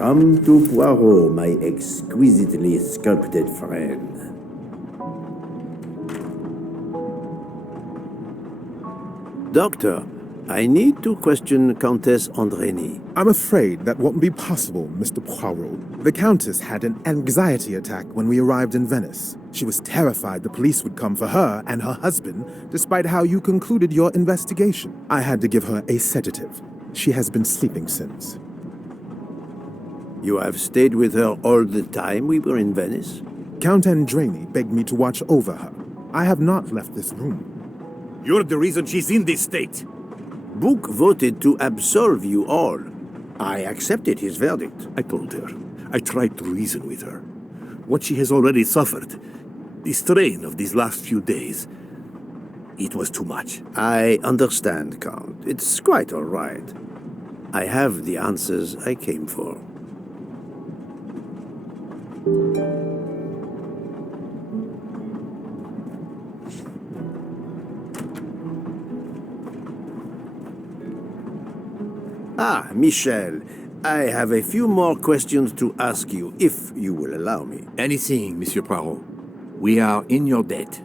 Come to Poirot, my exquisitely sculpted friend. Doctor, I need to question Countess Andreni. I'm afraid that won't be possible, Mr. Poirot. The Countess had an anxiety attack when we arrived in Venice. She was terrified the police would come for her and her husband, despite how you concluded your investigation. I had to give her a sedative. She has been sleeping since. You have stayed with her all the time we were in Venice? Count Andreni begged me to watch over her. I have not left this room. You're the reason she's in this state. Book voted to absolve you all. I accepted his verdict. I told her. I tried to reason with her. What she has already suffered, the strain of these last few days, it was too much. I understand, Count. It's quite all right. I have the answers I came for. Ah, Michel, I have a few more questions to ask you, if you will allow me. Anything, Monsieur Poirot. We are in your debt.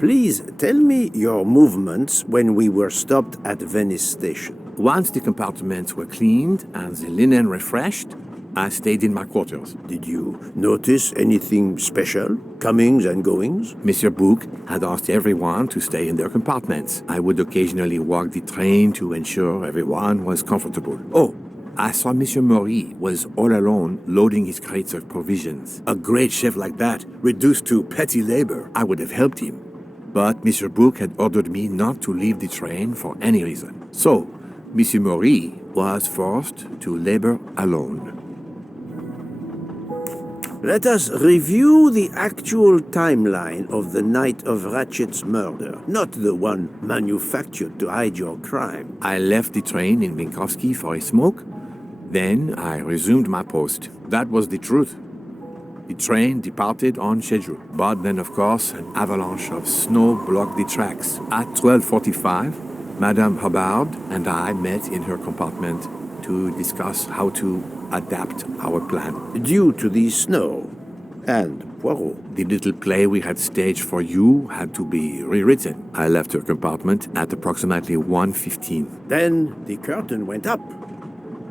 Please tell me your movements when we were stopped at Venice Station. Once the compartments were cleaned and the linen refreshed, I stayed in my quarters. Did you notice anything special? Comings and goings? Monsieur Bouc had asked everyone to stay in their compartments. I would occasionally walk the train to ensure everyone was comfortable. Oh, I saw Monsieur Maury was all alone loading his crates of provisions. A great chef like that, reduced to petty labor, I would have helped him. But Monsieur Bouc had ordered me not to leave the train for any reason. So, Monsieur Maury was forced to labor alone. Let us review the actual timeline of the night of Ratchet's murder, not the one manufactured to hide your crime. I left the train in Minkowski for a smoke. Then I resumed my post. That was the truth. The train departed on schedule. But then, of course, an avalanche of snow blocked the tracks. At 12:45, Madame Hubbard and I met in her compartment to discuss how to adapt our plan. Due to the snow and Poirot. The little play we had staged for you had to be rewritten. I left her compartment at approximately 1:15. Then the curtain went up.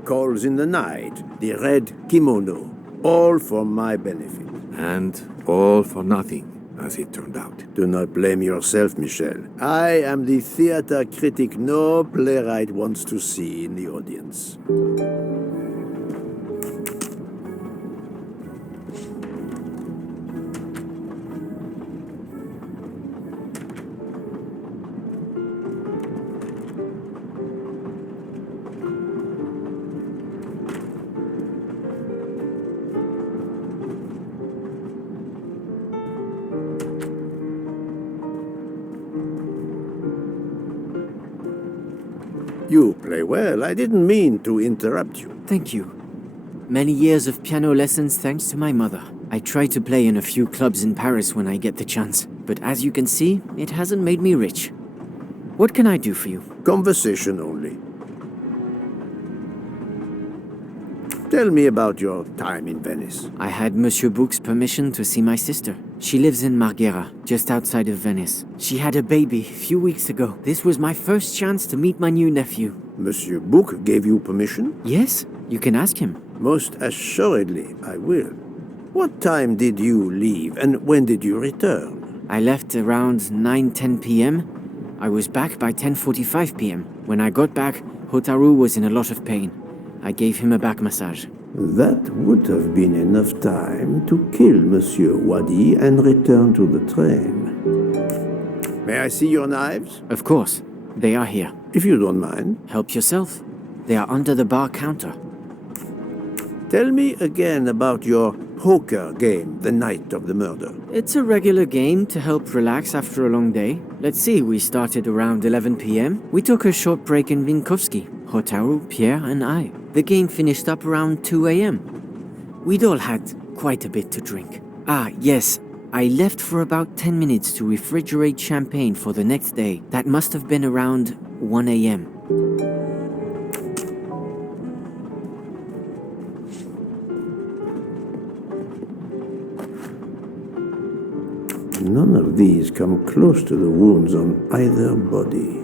Calls in the night, the red kimono, all for my benefit. And all for nothing, as it turned out. Do not blame yourself, Michel. I am the theater critic no playwright wants to see in the audience. You play well. I didn't mean to interrupt you. Thank you. Many years of piano lessons thanks to my mother. I try to play in a few clubs in Paris when I get the chance, but as you can see, it hasn't made me rich. What can I do for you? Conversation only. Tell me about your time in Venice. I had Monsieur Bouc's permission to see my sister. She lives in Marghera, just outside of Venice. She had a baby a few weeks ago. This was my first chance to meet my new nephew. Monsieur Bouc gave you permission? Yes, you can ask him. Most assuredly, I will. What time did you leave and when did you return? I left around 9:10 p.m. I was back by 10:45 p.m. When I got back, Hotaru was in a lot of pain. I gave him a back massage. That would have been enough time to kill Monsieur Wadi and return to the train. May I see your knives? Of course. They are here. If you don't mind. Help yourself. They are under the bar counter. Tell me again about your poker game the night of the murder. It's a regular game to help relax after a long day. Let's see, we started around 11 p.m. We took a short break in Minkowski, Hotaru, Pierre, and I. The game finished up around 2 a.m. We'd all had quite a bit to drink. Ah, yes, I left for about 10 minutes to refrigerate champagne for the next day. That must have been around 1 a.m. None of these come close to the wounds on either body.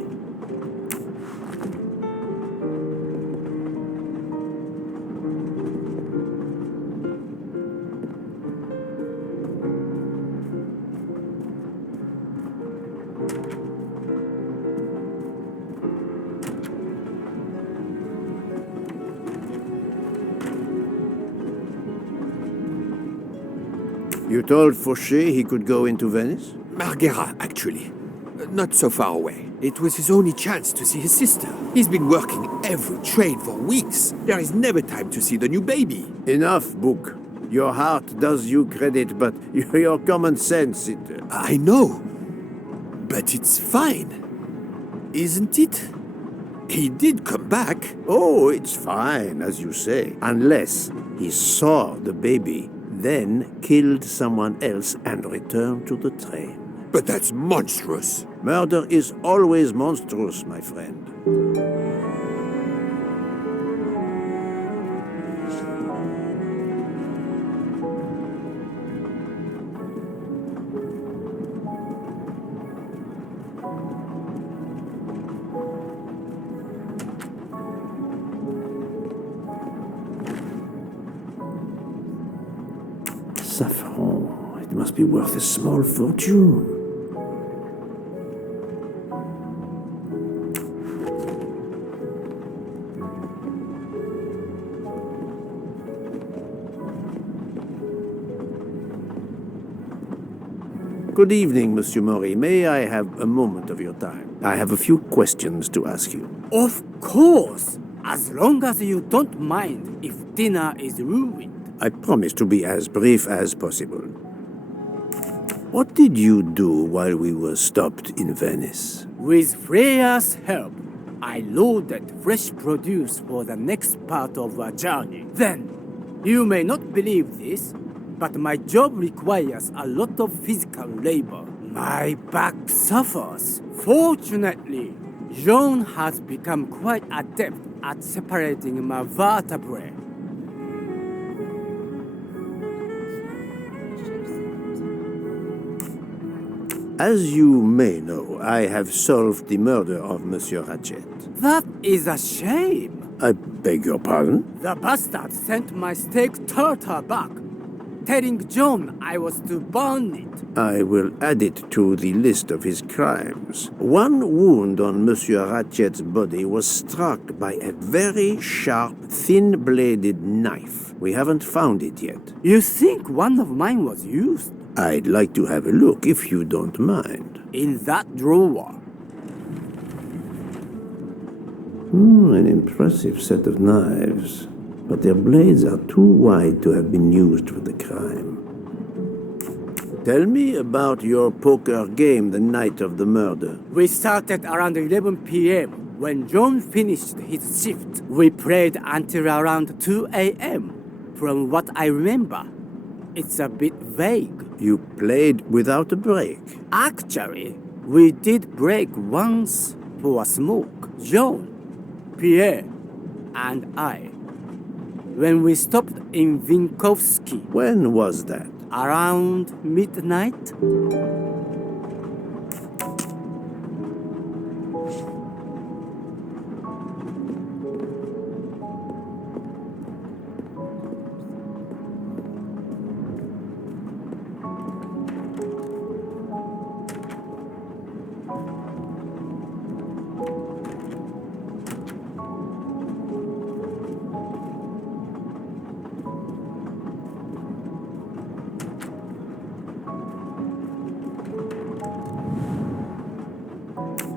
You told Fauché he could go into Venice? Marghera, actually. Not so far away. It was his only chance to see his sister. He's been working every train for weeks. There is never time to see the new baby. Enough, Book. Your heart does you credit, but your common sense, I know. But it's fine. Isn't it? He did come back. Oh, it's fine, as you say. Unless he saw the baby, then killed someone else and returned to the train. But that's monstrous. Murder is always monstrous, my friend. Saffron. It must be worth a small fortune. Good evening, Monsieur Maury. May I have a moment of your time? I have a few questions to ask you. Of course! As long as you don't mind if dinner is ruined. I promise to be as brief as possible. What did you do while we were stopped in Venice? With Freya's help, I loaded fresh produce for the next part of our journey. Then, you may not believe this, but my job requires a lot of physical labor. My back suffers. Fortunately, Jean has become quite adept at separating my vertebrae. As you may know, I have solved the murder of Monsieur Ratchet. That is a shame. I beg your pardon? The bastard sent my steak tartar back, telling John I was to burn it. I will add it to the list of his crimes. One wound on Monsieur Ratchet's body was struck by a very sharp, thin-bladed knife. We haven't found it yet. You think one of mine was used? I'd like to have a look, if you don't mind. In that drawer. An impressive set of knives. But their blades are too wide to have been used for the crime. Tell me about your poker game the night of the murder. We started around 11 p.m. When John finished his shift. We played until around 2 a.m. From what I remember, it's a bit vague. You played without a break. Actually, we did break once for a smoke. John, Pierre, and I. When we stopped in Vinkovsky. When was that? Around midnight?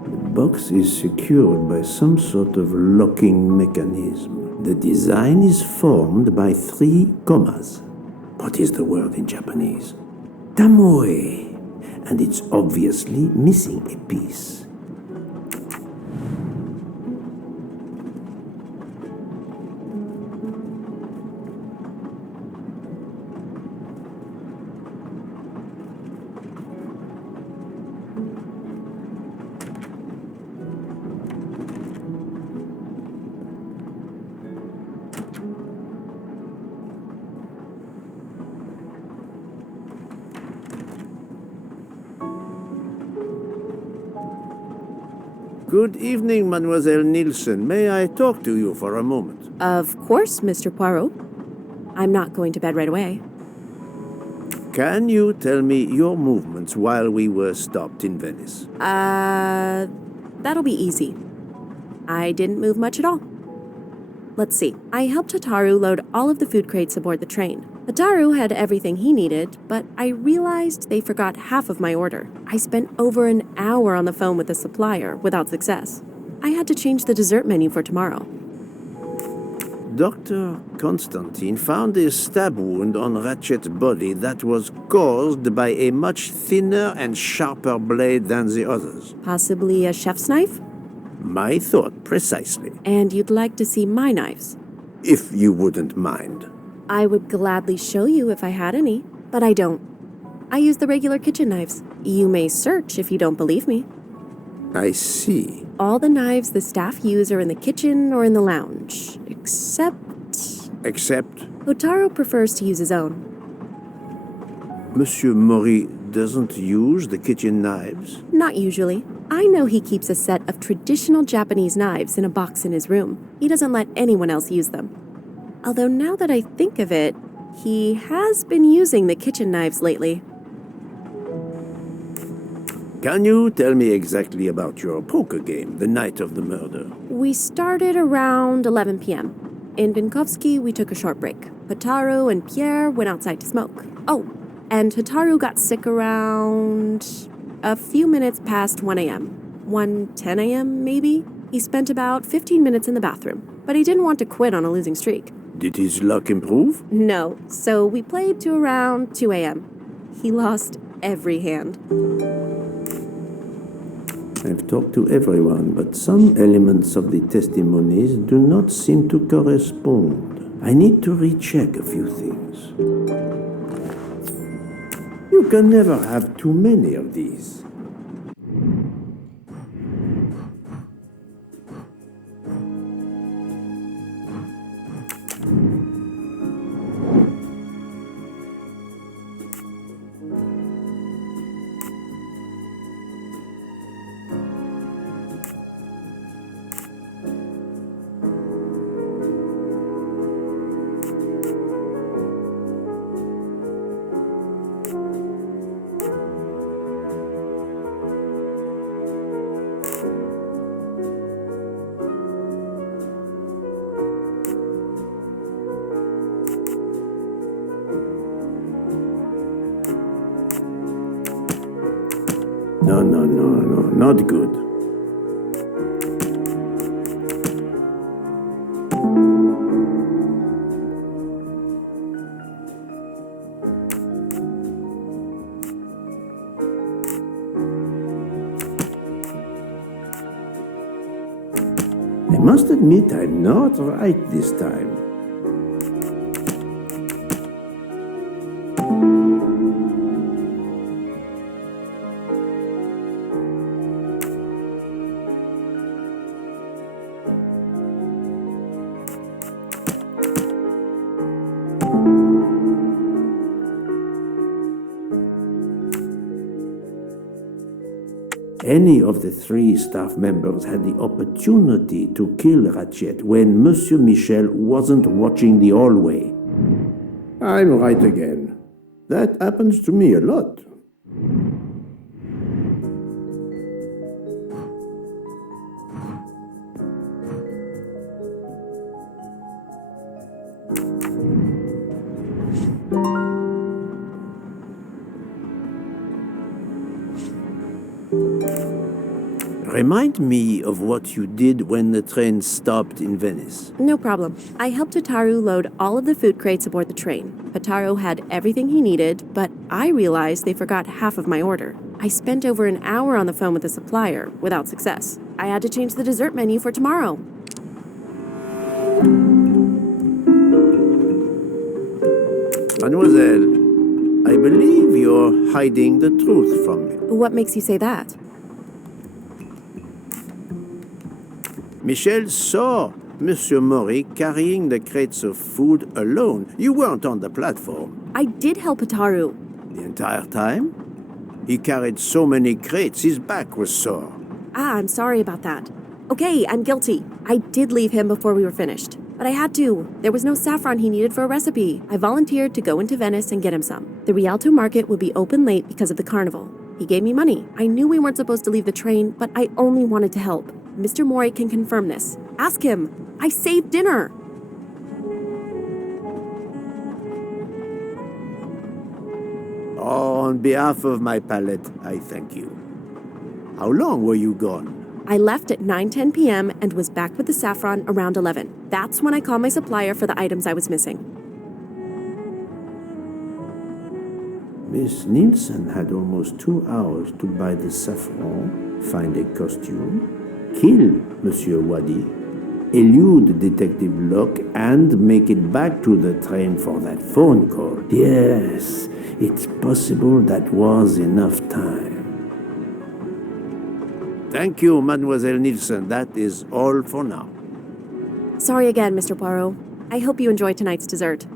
The box is secured by some sort of locking mechanism. The design is formed by 3 commas. What is the word in Japanese? Tamoe. And it's obviously missing a piece. Good evening, Mademoiselle Nielsen. May I talk to you for a moment? Of course, Mr. Poirot. I'm not going to bed right away. Can you tell me your movements while we were stopped in Venice? That'll be easy. I didn't move much at all. Let's see. I helped Hotaru load all of the food crates aboard the train. Hotaru had everything he needed, but I realized they forgot half of my order. I spent over an hour on the phone with the supplier without success. I had to change the dessert menu for tomorrow. Dr. Constantine found a stab wound on Ratchet's body that was caused by a much thinner and sharper blade than the others. Possibly a chef's knife? My thought, precisely. And you'd like to see my knives? If you wouldn't mind. I would gladly show you if I had any, but I don't. I use the regular kitchen knives. You may search if you don't believe me. I see. All the knives the staff use are in the kitchen or in the lounge, except... Except? Hotaru prefers to use his own. Monsieur Mori doesn't use the kitchen knives? Not usually. I know he keeps a set of traditional Japanese knives in a box in his room. He doesn't let anyone else use them. Although now that I think of it, he has been using the kitchen knives lately. Can you tell me exactly about your poker game the night of the murder? We started around 11 p.m. In Vinkovsky, we took a short break. Hotaru and Pierre went outside to smoke. Oh, and Hotaru got sick around a few minutes past 1 a.m. 1:10 a.m., maybe? He spent about 15 minutes in the bathroom, but he didn't want to quit on a losing streak. Did his luck improve? No, so we played to around 2 a.m. He lost every hand. I've talked to everyone, but some elements of the testimonies do not seem to correspond. I need to recheck a few things. You can never have too many of these. No, not good. I must admit I'm not right this time. Any of the three staff members had the opportunity to kill Ratchet when Monsieur Michel wasn't watching the hallway. I'm right again. That happens to me a lot. Remind me of what you did when the train stopped in Venice. No problem. I helped Hotaru load all of the food crates aboard the train. Hotaru had everything he needed, but I realized they forgot half of my order. I spent over an hour on the phone with the supplier without success. I had to change the dessert menu for tomorrow. Mademoiselle, I believe you're hiding the truth from me. What makes you say that? Michel saw Monsieur Mori carrying the crates of food alone. You weren't on the platform. I did help Hotaru. The entire time? He carried so many crates, his back was sore. I'm sorry about that. Okay, I'm guilty. I did leave him before we were finished. But I had to. There was no saffron he needed for a recipe. I volunteered to go into Venice and get him some. The Rialto market would be open late because of the carnival. He gave me money. I knew we weren't supposed to leave the train, but I only wanted to help. Mr. Mori can confirm this. Ask him. I saved dinner. On behalf of my palate, I thank you. How long were you gone? I left at 9:10 p.m. and was back with the saffron around 11. That's when I called my supplier for the items I was missing. Miss Nielsen had almost 2 hours to buy the saffron, find a costume, kill Monsieur Wadi, elude Detective Locke, and make it back to the train for that phone call. Yes, it's possible that was enough time. Thank you, Mademoiselle Nielsen. That is all for now. Sorry again, Mr. Poirot. I hope you enjoy tonight's dessert.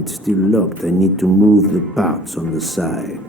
It's still locked. I need to move the parts on the side.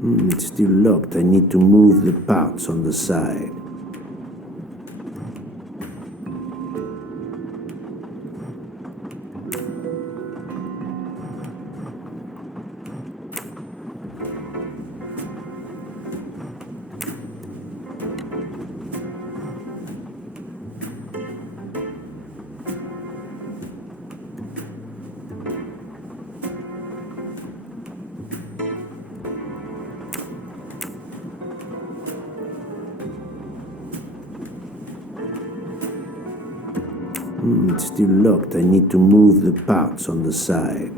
It's still locked. I need to move the parts on the side. It's still locked. I need to move the parts on the side.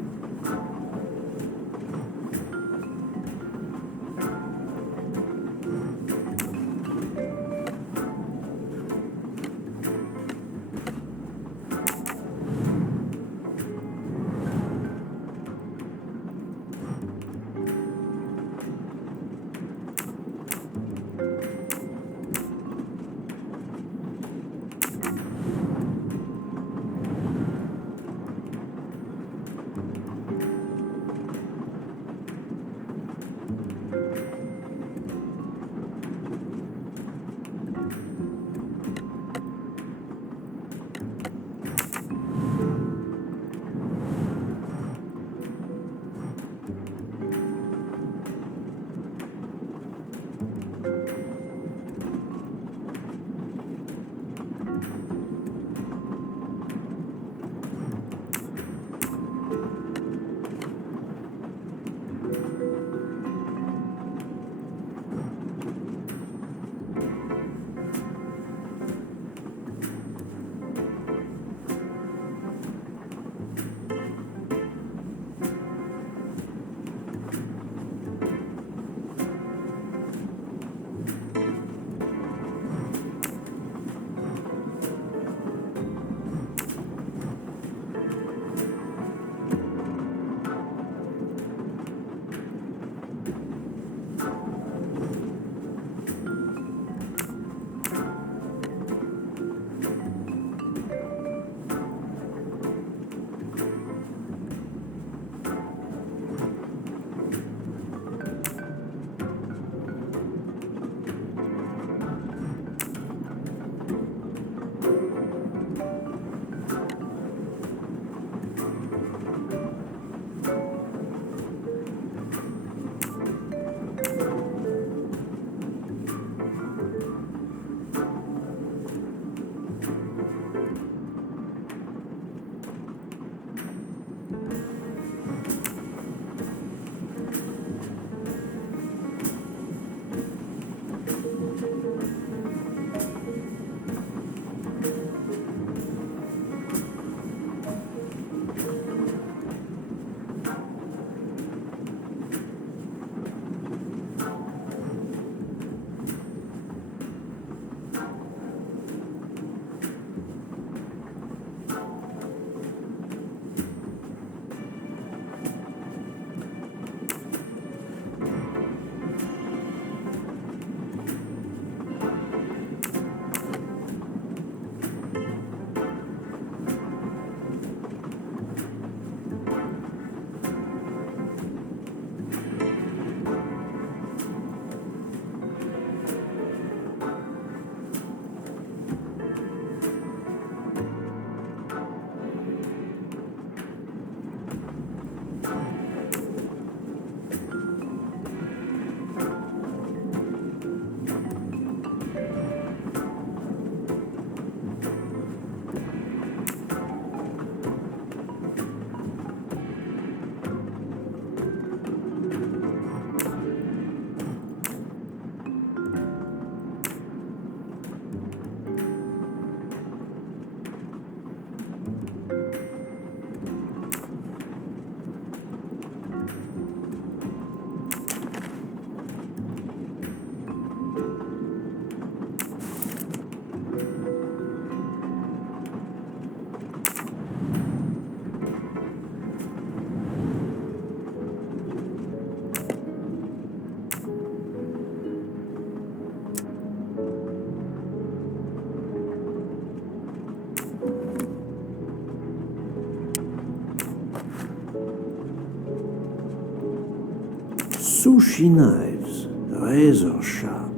Sushi knives, razor sharp.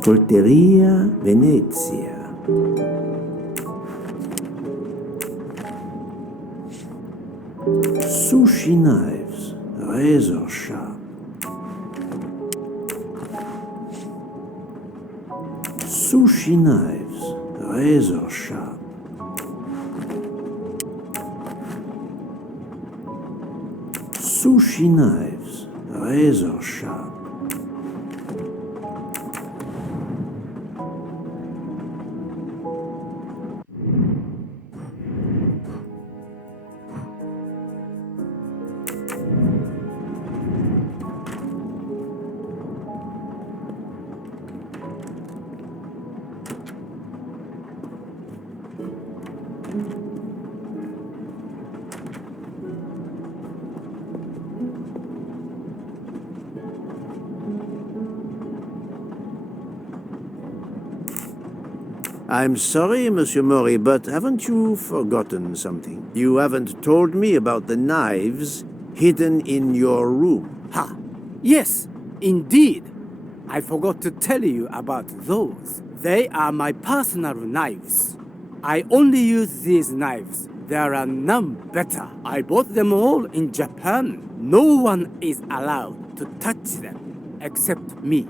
Colteria Venezia. Sushi knives, razor sharp. Sushi knives, razor sharp. Sushi knives, razor sharp. I'm sorry, Monsieur Mori, but haven't you forgotten something? You haven't told me about the knives hidden in your room. Ha! Yes, indeed. I forgot to tell you about those. They are my personal knives. I only use these knives. There are none better. I bought them all in Japan. No one is allowed to touch them except me.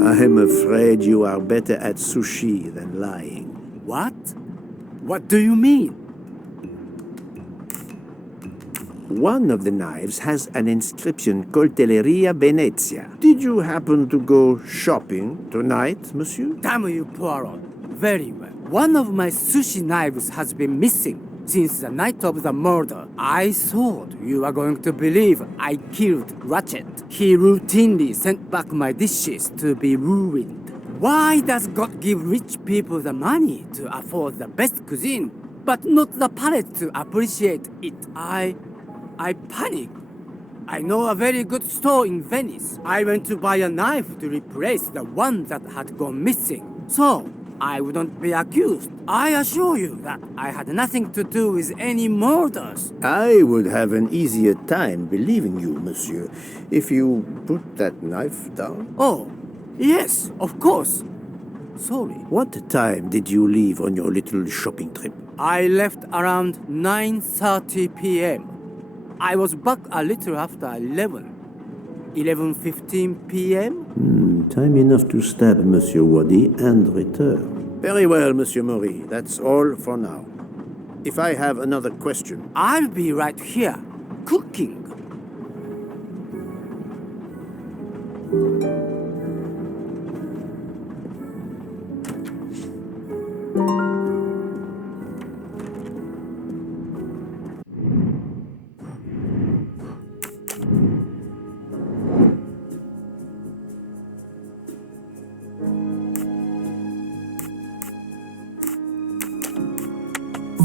I'm afraid you are better at sushi than lying. What? What do you mean? One of the knives has an inscription, Coltelleria Venezia. Did you happen to go shopping tonight, monsieur? Damn you, Poirot. Very well. One of my sushi knives has been missing since the night of the murder. I thought you were going to believe I killed Ratchet. He routinely sent back my dishes to be ruined. Why does God give rich people the money to afford the best cuisine, but not the palate to appreciate it? I panicked. I know a very good store in Venice. I went to buy a knife to replace the one that had gone missing. So, I wouldn't be accused. I assure you that I had nothing to do with any murders. I would have an easier time believing you, monsieur, if you put that knife down. Oh, yes, of course. Sorry. What time did you leave on your little shopping trip? I left around 9:30 p.m. I was back a little after 11. 11:15 p.m.? Time enough to stab Monsieur Wadi and return. Very well, Monsieur Mori. That's all for now. If I have another question... I'll be right here, cooking.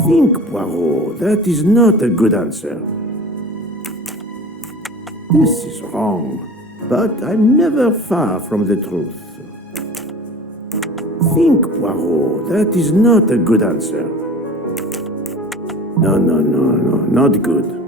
Think, Poirot. That is not a good answer. This is wrong, but I'm never far from the truth. Think, Poirot. That is not a good answer. No, not good.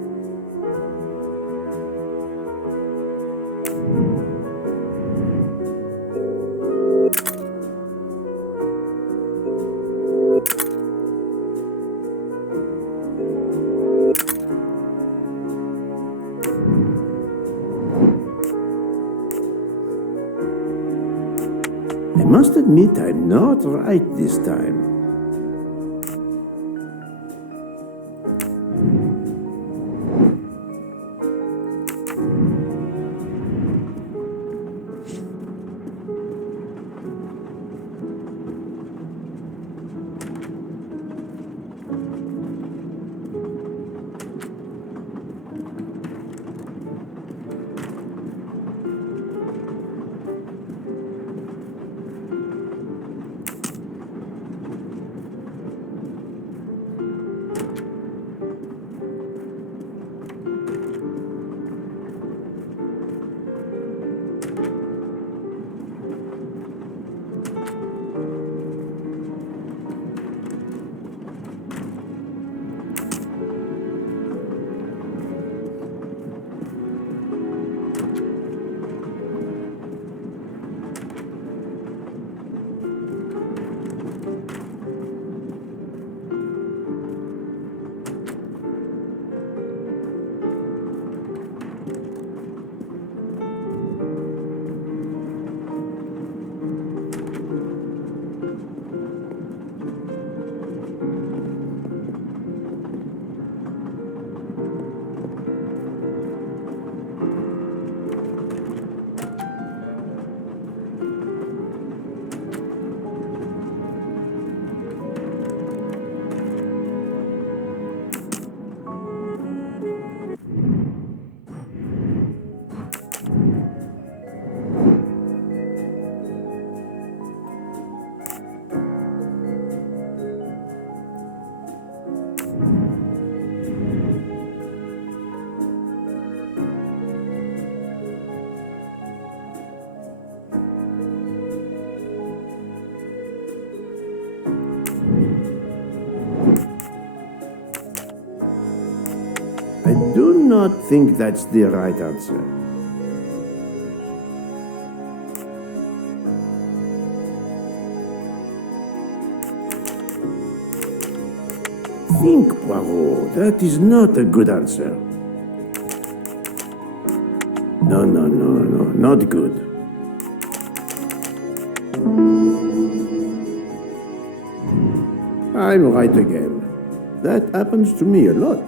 I must admit I'm not right this time. not think that's the right answer. Think, Poirot. That is not a good answer. No, not good. I'm right again. That happens to me a lot.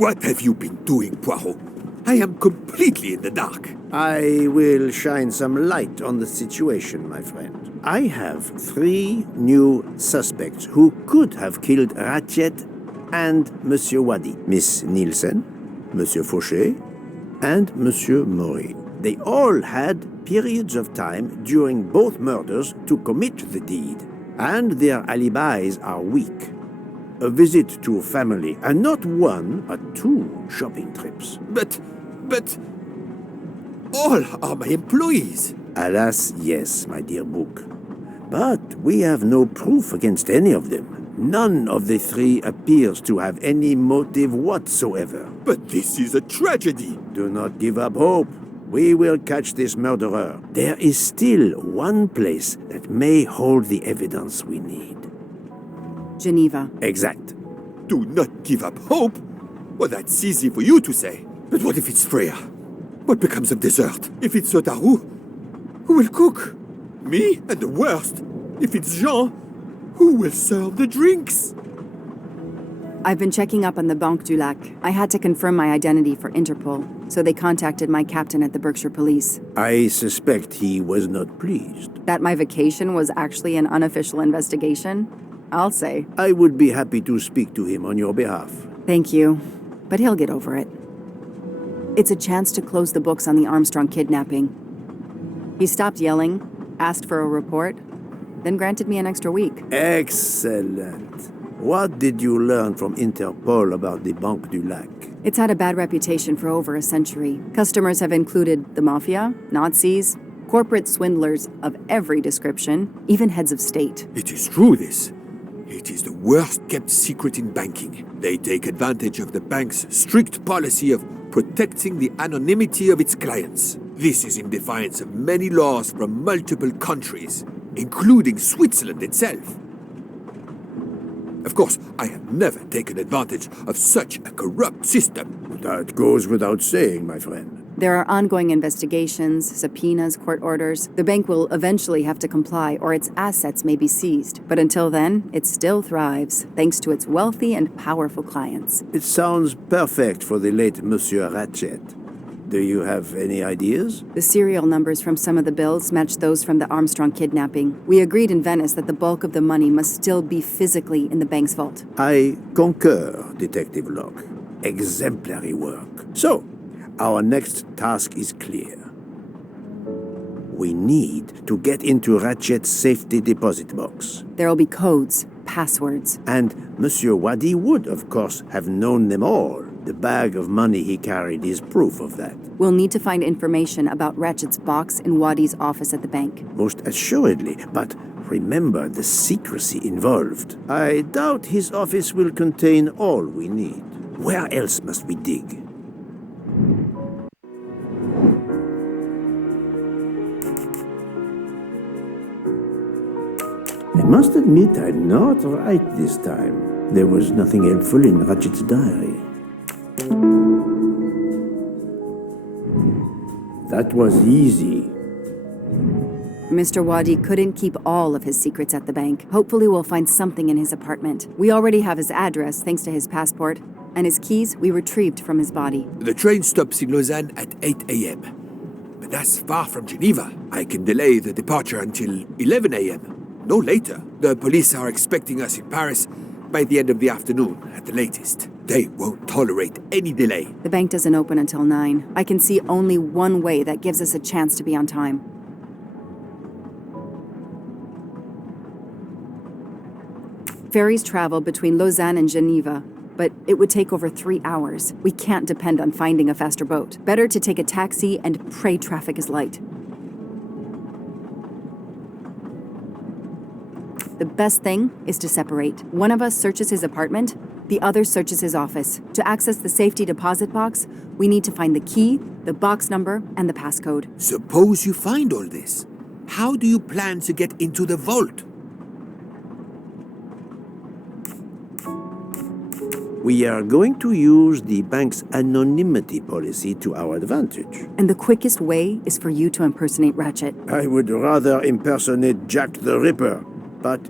What have you been doing, Poirot? I am completely in the dark. I will shine some light on the situation, my friend. I have 3 new suspects who could have killed Ratchet and Monsieur Wadi. Miss Nielsen, Monsieur Fauché, and Monsieur Maury. They all had periods of time during both murders to commit the deed, and their alibis are weak. A visit to family, and not 1, but 2 shopping trips. But all are my employees. Alas, yes, my dear book. But we have no proof against any of them. None of the 3 appears to have any motive whatsoever. But this is a tragedy. Do not give up hope. We will catch this murderer. There is still one place that may hold the evidence we need. Geneva. Exact. Do not give up hope? Well, that's easy for you to say. But what if it's Freya? What becomes of dessert? If it's Sotaru, who will cook? Me? And the worst, if it's Jean, who will serve the drinks? I've been checking up on the Banque du Lac. I had to confirm my identity for Interpol, so they contacted my captain at the Berkshire Police. I suspect he was not pleased. That my vacation was actually an unofficial investigation? I'll say. I would be happy to speak to him on your behalf. Thank you, but he'll get over it. It's a chance to close the books on the Armstrong kidnapping. He stopped yelling, asked for a report, then granted me an extra week. Excellent. What did you learn from Interpol about the Banque du Lac? It's had a bad reputation for over a century. Customers have included the mafia, Nazis, corporate swindlers of every description, even heads of state. It is true, this. It is the worst kept secret in banking. They take advantage of the bank's strict policy of protecting the anonymity of its clients. This is in defiance of many laws from multiple countries, including Switzerland itself. Of course, I have never taken advantage of such a corrupt system. That goes without saying, my friend. There are ongoing investigations, subpoenas, court orders. The bank will eventually have to comply, or its assets may be seized. But until then, it still thrives, thanks to its wealthy and powerful clients. It sounds perfect for the late Monsieur Ratchet. Do you have any ideas? The serial numbers from some of the bills match those from the Armstrong kidnapping. We agreed in Venice that the bulk of the money must still be physically in the bank's vault. I concur, Detective Locke. Exemplary work. So, our next task is clear. We need to get into Ratchet's safety deposit box. There will be codes, passwords. And Monsieur Wadi would, of course, have known them all. The bag of money he carried is proof of that. We'll need to find information about Ratchet's box in Wadi's office at the bank. Most assuredly, but remember the secrecy involved. I doubt his office will contain all we need. Where else must we dig? must admit I'm not right this time. There was nothing helpful in Ratchet's diary. That was easy. Mr. Wadi couldn't keep all of his secrets at the bank. Hopefully we'll find something in his apartment. We already have his address thanks to his passport, and his keys we retrieved from his body. The train stops in Lausanne at 8 a.m. But that's far from Geneva. I can delay the departure until 11 a.m. No later. The police are expecting us in Paris by the end of the afternoon at the latest. They won't tolerate any delay. The bank doesn't open until 9. I can see only one way that gives us a chance to be on time. Ferries travel between Lausanne and Geneva, but it would take over 3 hours. We can't depend on finding a faster boat. Better to take a taxi and pray traffic is light. The best thing is to separate. One of us searches his apartment, the other searches his office. To access the safety deposit box, we need to find the key, the box number, and the passcode. Suppose you find all this. How do you plan to get into the vault? We are going to use the bank's anonymity policy to our advantage. And the quickest way is for you to impersonate Ratchet. I would rather impersonate Jack the Ripper, but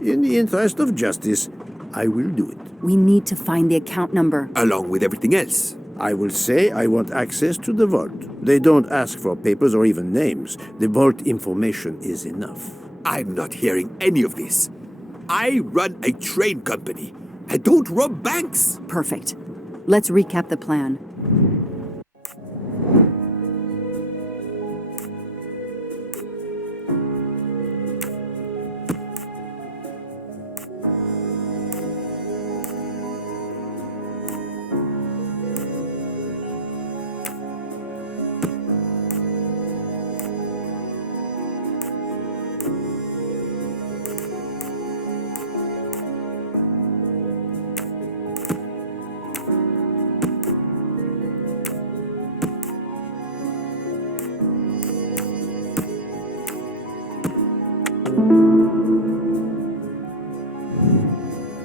in the interest of justice, I will do it. We need to find the account number. Along with everything else. I will say I want access to the vault. They don't ask for papers or even names. The vault information is enough. I'm not hearing any of this. I run a train company. I don't rob banks. Perfect. Let's recap the plan.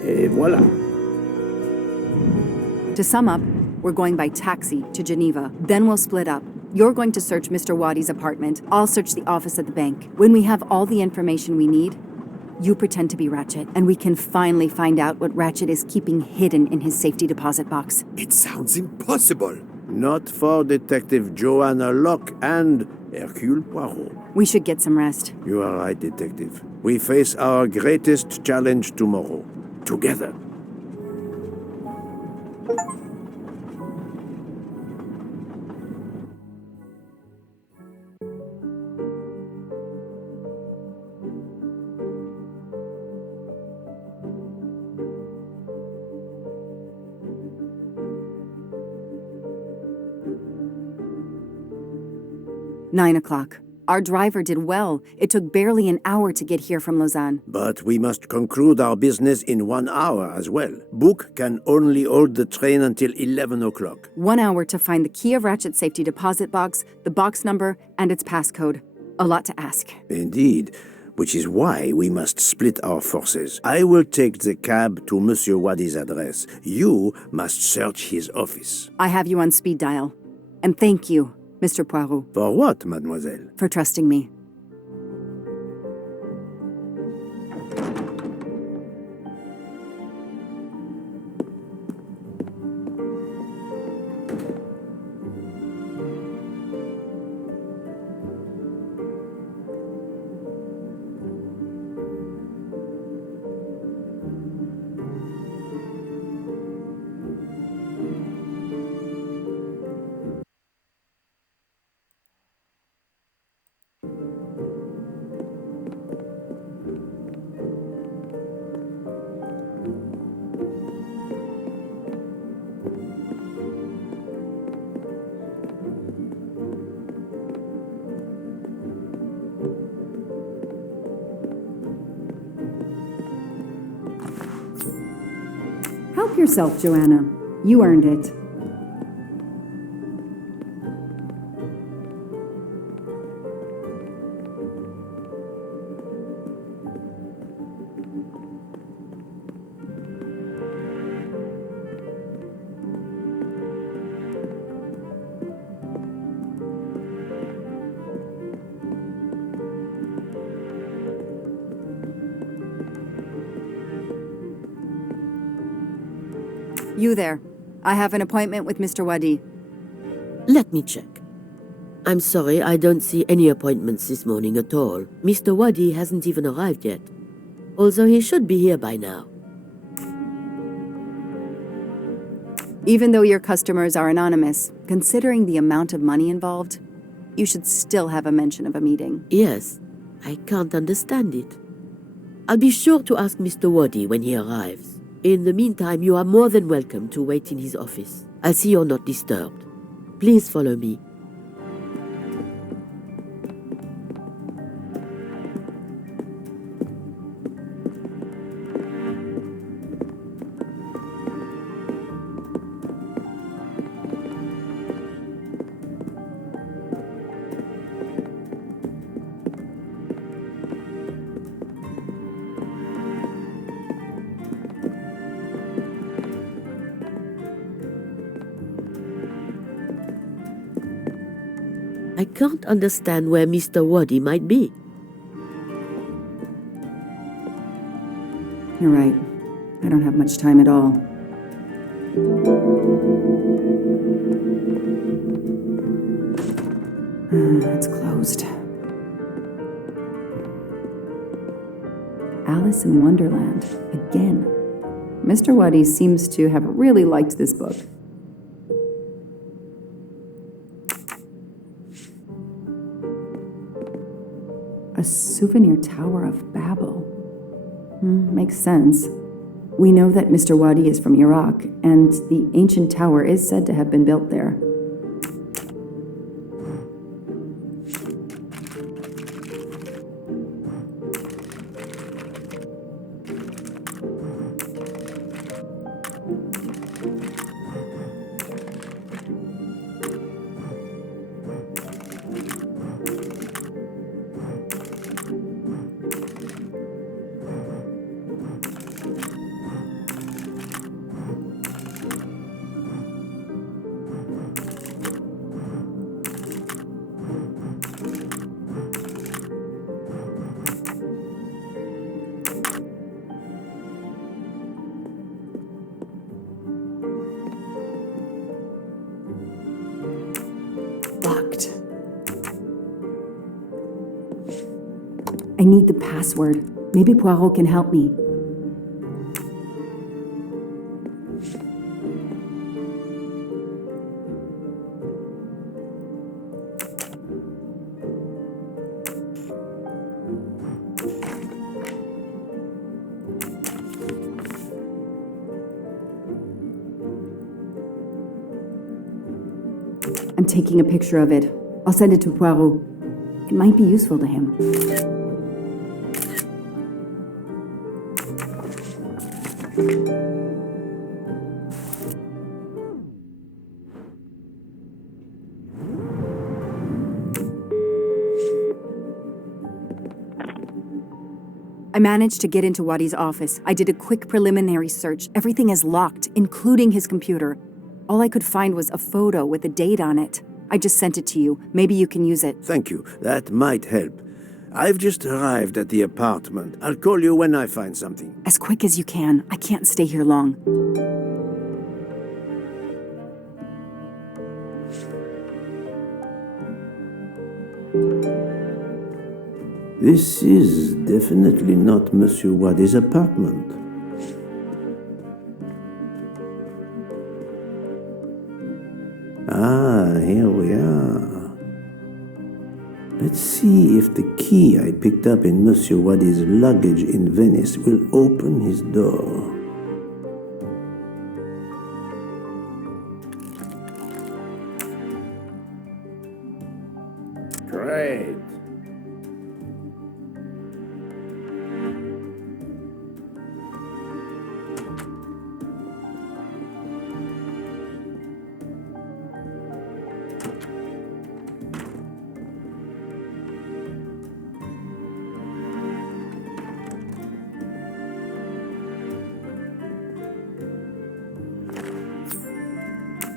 Et voilà. To sum up, we're going by taxi to Geneva. Then we'll split up. You're going to search Mr. Wadi's apartment. I'll search the office at the bank. When we have all the information we need, you pretend to be Ratchet, and we can finally find out what Ratchet is keeping hidden in his safety deposit box. It sounds impossible. Not for Detective Joanna Locke and Hercule Poirot. We should get some rest. You are right, Detective. We face our greatest challenge tomorrow. Together. Nine o'clock. Our driver did well. It took barely an hour to get here from Lausanne. But we must conclude our business in 1 hour as well. Book can only hold the train until 11 o'clock. 1 hour to find the key of Ratchet's safety deposit box, the box number, and its passcode. A lot to ask. Indeed, which is why we must split our forces. I will take the cab to Monsieur Wadi's address. You must search his office. I have you on speed dial. And thank you, Mr. Poirot. For what, mademoiselle? For trusting me. Help yourself, Joanna. You earned it. You there. I have an appointment with Mr. Wadi. Let me check. I'm sorry, I don't see any appointments this morning at all. Mr. Wadi hasn't even arrived yet. Although he should be here by now. Even though your customers are anonymous, considering the amount of money involved, you should still have a mention of a meeting. Yes, I can't understand it. I'll be sure to ask Mr. Wadi when he arrives. In the meantime, you are more than welcome to wait in his office. I'll see you're not disturbed. Please follow me. I can't understand where Mr. Wadi might be. You're right. I don't have much time at all. It's closed. Alice in Wonderland. Again. Mr. Wadi seems to have really liked this book. A souvenir Tower of Babel. Makes sense. We know that Mr. Wadi is from Iraq, and the ancient tower is said to have been built there. Locked. I need the password. Maybe Poirot can help me. I'm taking a picture of it. I'll send it to Poirot. It might be useful to him. I managed to get into Wadi's office. I did a quick preliminary search. Everything is locked, including his computer. All I could find was a photo with a date on it. I just sent it to you. Maybe you can use it. Thank you. That might help. I've just arrived at the apartment. I'll call you when I find something. As quick as you can. I can't stay here long. This is definitely not Monsieur Wadi's apartment. Ah, here we are. Let's see if the key I picked up in Monsieur Wadi's luggage in Venice will open his door. Great.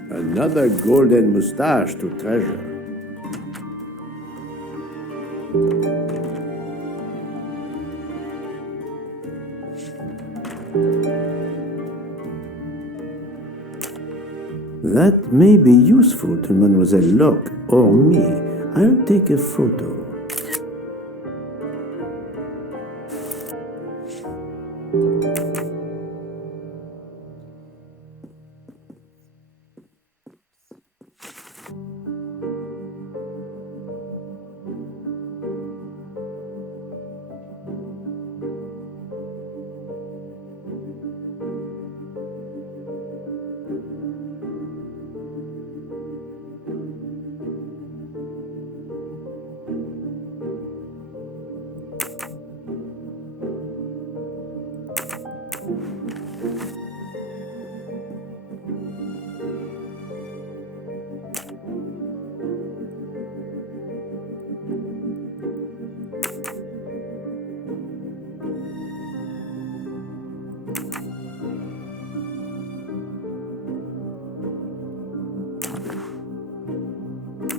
Another golden moustache to treasure. That may be useful to Mademoiselle Locke or me. I'll take a photo.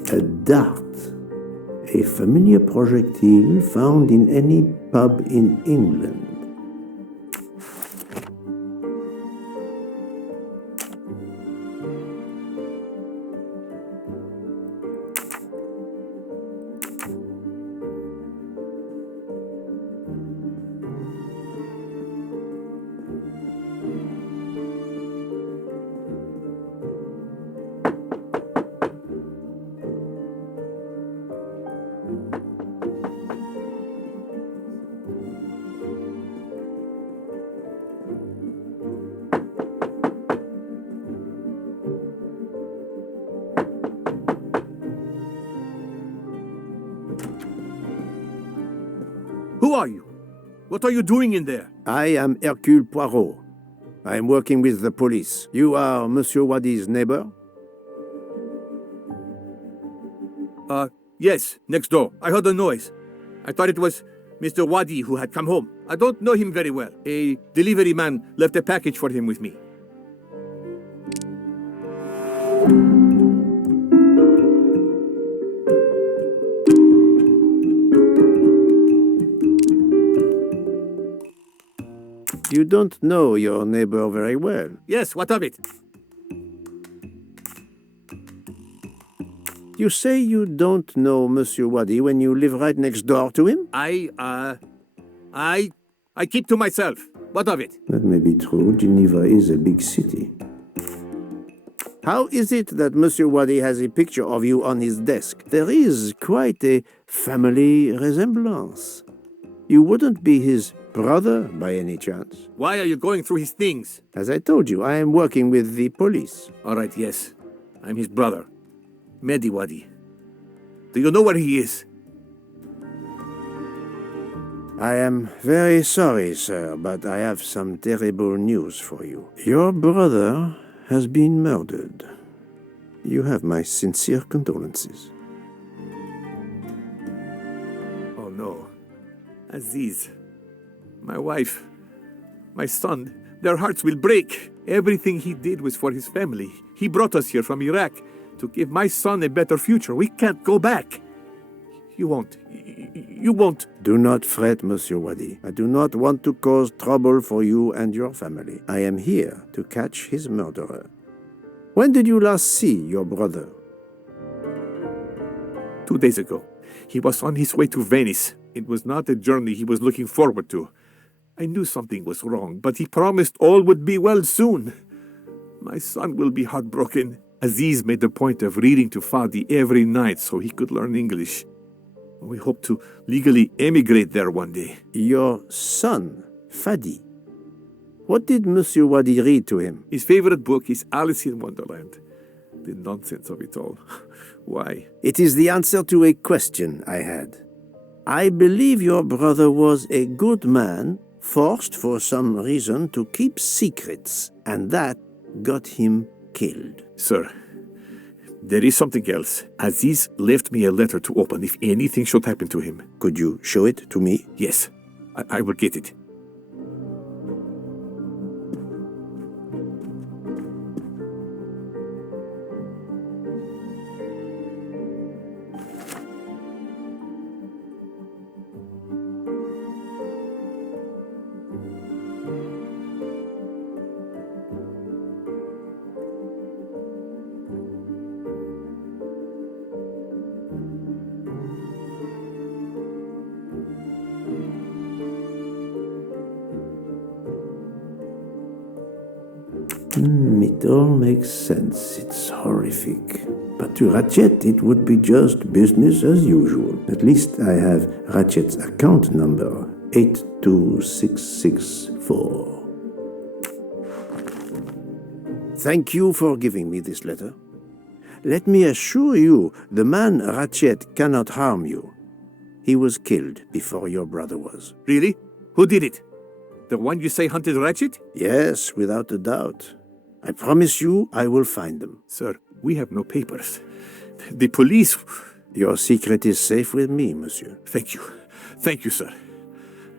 A dart, a familiar projectile found in any pub in England. Who are you? What are you doing in there? I am Hercule Poirot. I am working with the police. You are Monsieur Wadi's neighbor? Yes, next door. I heard a noise. I thought it was Mr. Wadi who had come home. I don't know him very well. A delivery man left a package for him with me. You don't know your neighbor very well. Yes, what of it? You say you don't know Monsieur Wadi when you live right next door to him? I keep to myself. What of it? That may be true. Geneva is a big city. How is it that Monsieur Wadi has a picture of you on his desk? There is quite a family resemblance. You wouldn't be his brother by any chance? Why are you going through his things? As I told you, I am working with the police. All right, yes. I'm his brother, Mehdi Wadi. Do you know where he is? I am very sorry, sir, but I have some terrible news for you. Your brother has been murdered. You have my sincere condolences. Oh no. Aziz, my wife, my son, their hearts will break. Everything he did was for his family. He brought us here from Iraq to give my son a better future. We can't go back. You won't. You won't. Do not fret, Monsieur Wadi. I do not want to cause trouble for you and your family. I am here to catch his murderer. When did you last see your brother? 2 days ago. He was on his way to Venice. It was not a journey he was looking forward to. I knew something was wrong, but he promised all would be well soon. My son will be heartbroken. Aziz made a point of reading to Fadi every night so he could learn English. We hope to legally emigrate there one day. Your son, Fadi. What did Monsieur Wadi read to him? His favorite book is Alice in Wonderland. The nonsense of it all. Why? It is the answer to a question I had. I believe your brother was a good man, forced for some reason to keep secrets, and that got him killed. Sir, there is something else. Aziz left me a letter to open if anything should happen to him. Could you show it to me? Yes, I will get it. It all makes sense. It's horrific. But to Ratchet, it would be just business as usual. At least I have Ratchet's account number, 82664. Thank you for giving me this letter. Let me assure you, the man Ratchet cannot harm you. He was killed before your brother was. Really? Who did it? The one you say hunted Ratchet? Yes, without a doubt. I promise you I will find them. Sir, we have no papers. The police... Your secret is safe with me, monsieur. Thank you. Thank you, sir.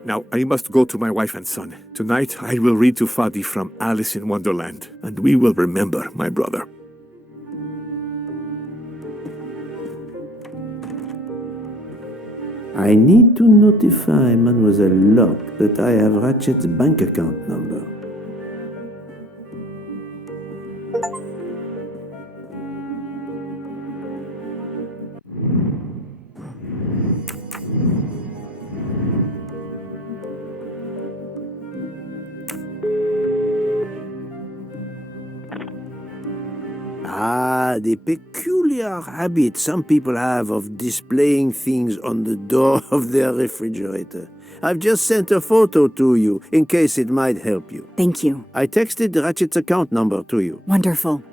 Now, I must go to my wife and son. Tonight, I will read to Fadi from Alice in Wonderland, and we will remember my brother. I need to notify Mademoiselle Locke that I have Ratchet's bank account number. The peculiar habit some people have of displaying things on the door of their refrigerator. I've just sent a photo to you in case it might help you. Thank you. I texted Ratchet's account number to you. Wonderful.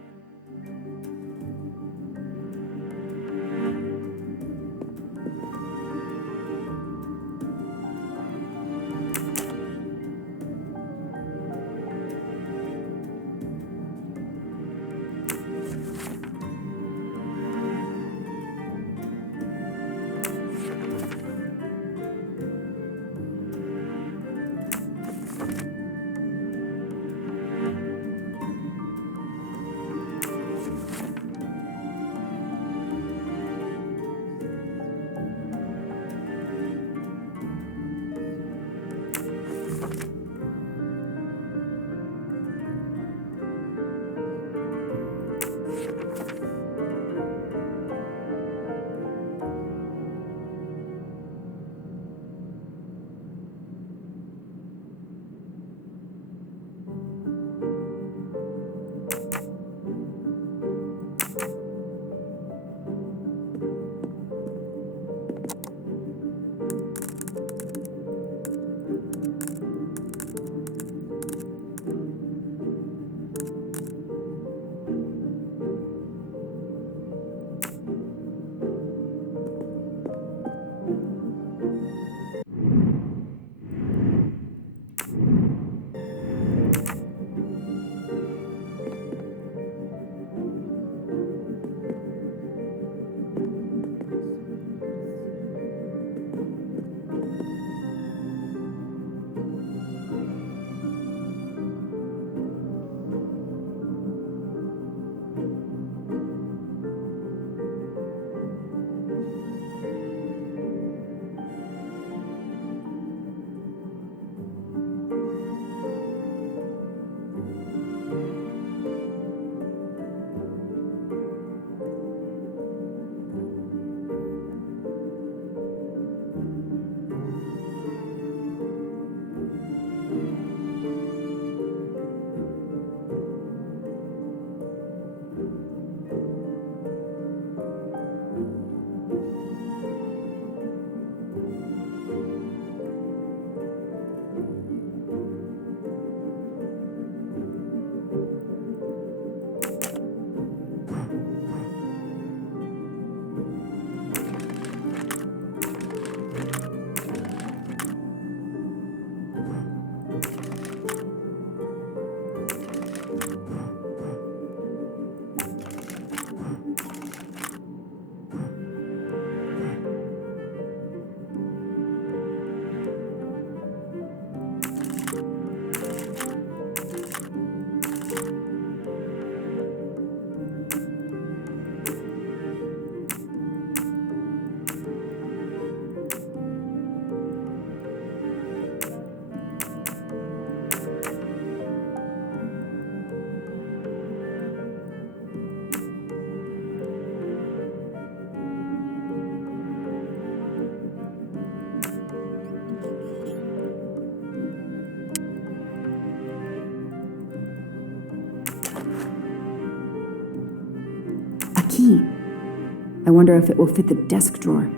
key. I wonder if it will fit the desk drawer.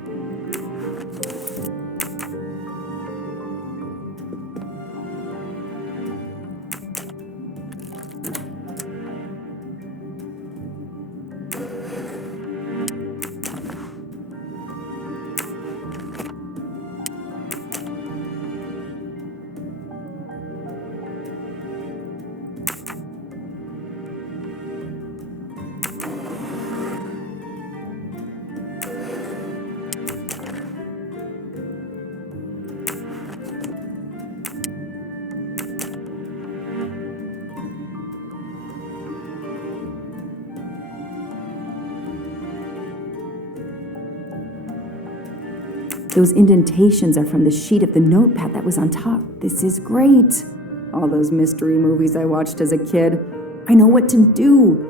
Those indentations are from the sheet of the notepad that was on top. This is great. All those mystery movies I watched as a kid. I know what to do.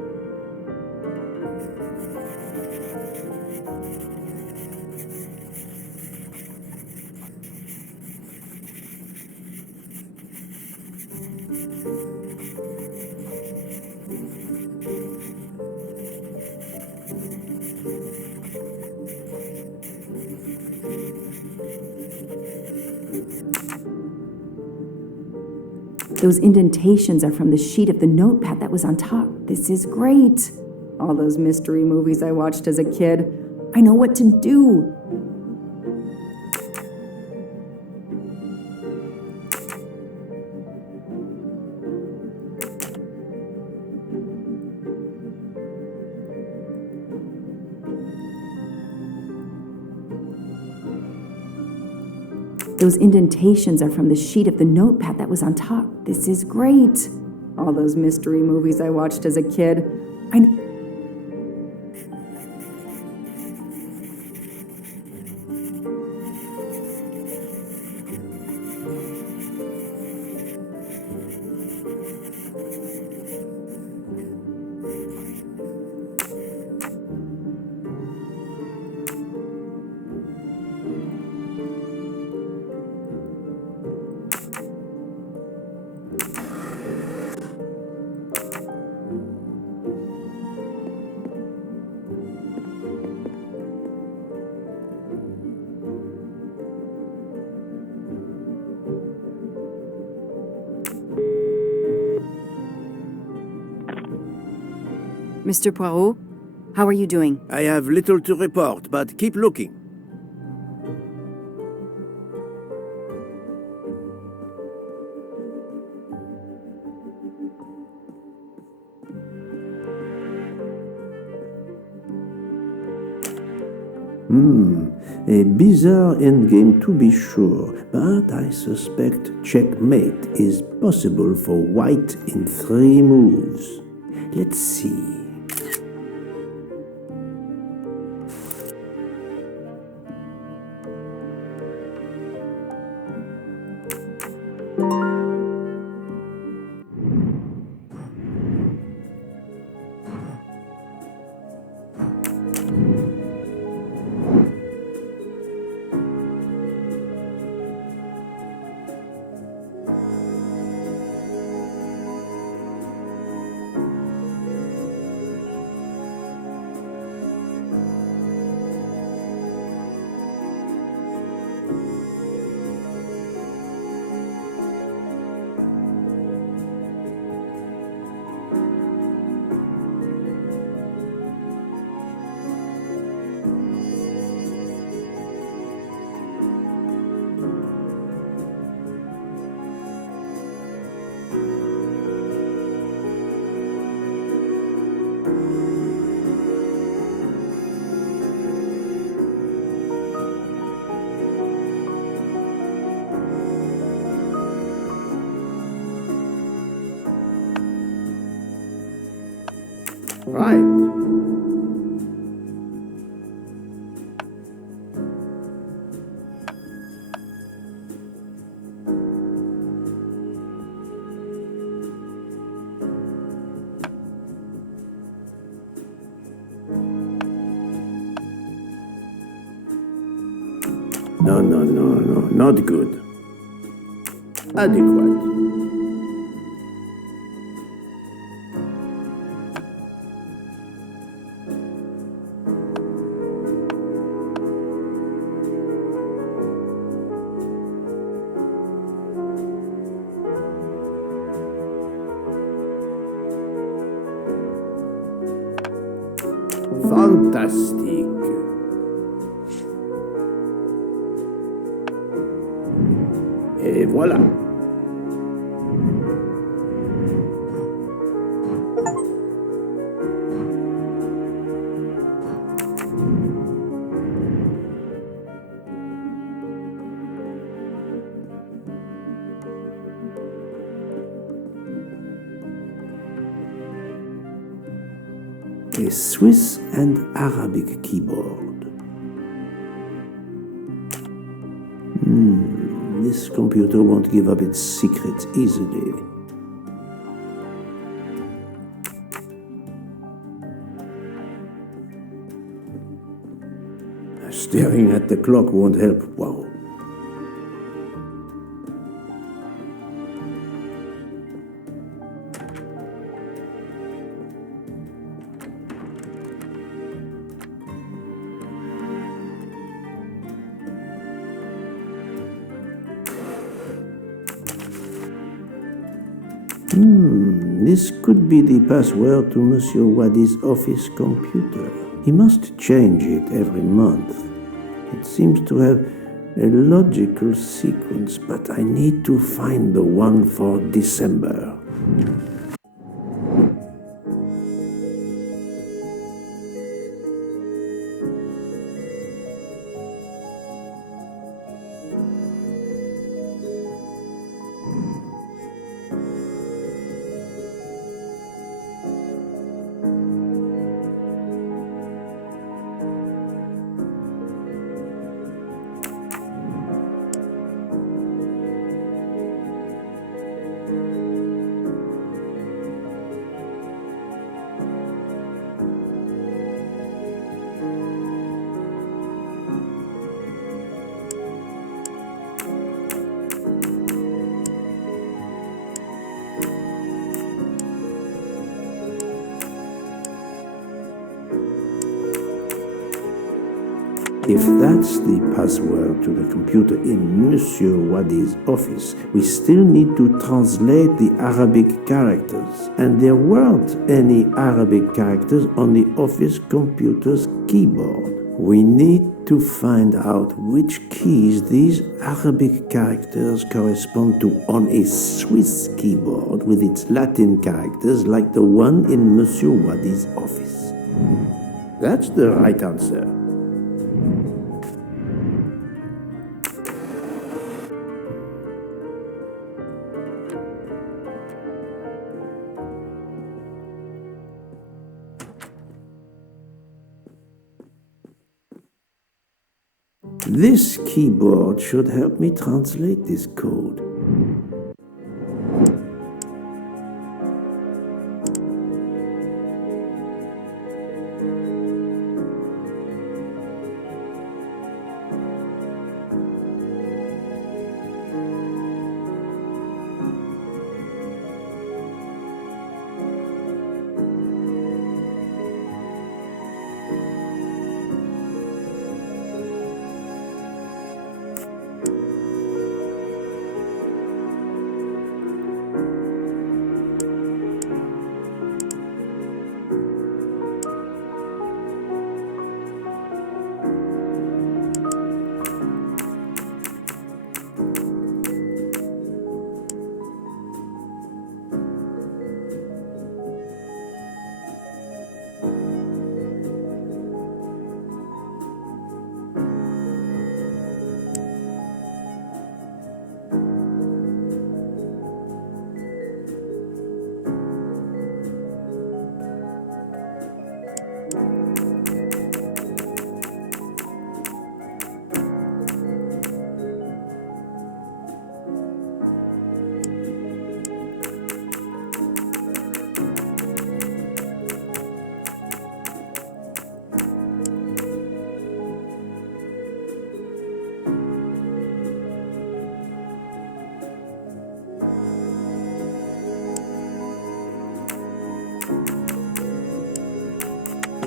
Those indentations are from the sheet of the notepad that was on top. This is great. All those mystery movies I watched as a kid. I know what to do. Those indentations are from the sheet of the notepad that was on top. This is great. All those mystery movies I watched as a kid. Mr. Poirot, how are you doing? I have little to report, but keep looking. A bizarre endgame to be sure, but I suspect checkmate is possible for white in 3 moves. Let's see. Right. No, not good. Adequate. Fantastique. Et voilà. A Swiss and Arabic keyboard. This computer won't give up its secrets easily. Staring at the clock won't help. Wow. This could be the password to Monsieur Wadi's office computer. He must change it every month. It seems to have a logical sequence, but I need to find the one for December. If that's the password to the computer in Monsieur Wadi's office, we still need to translate the Arabic characters. And there weren't any Arabic characters on the office computer's keyboard. We need to find out which keys these Arabic characters correspond to on a Swiss keyboard with its Latin characters like the one in Monsieur Wadi's office. That's the right answer. This keyboard should help me translate this code.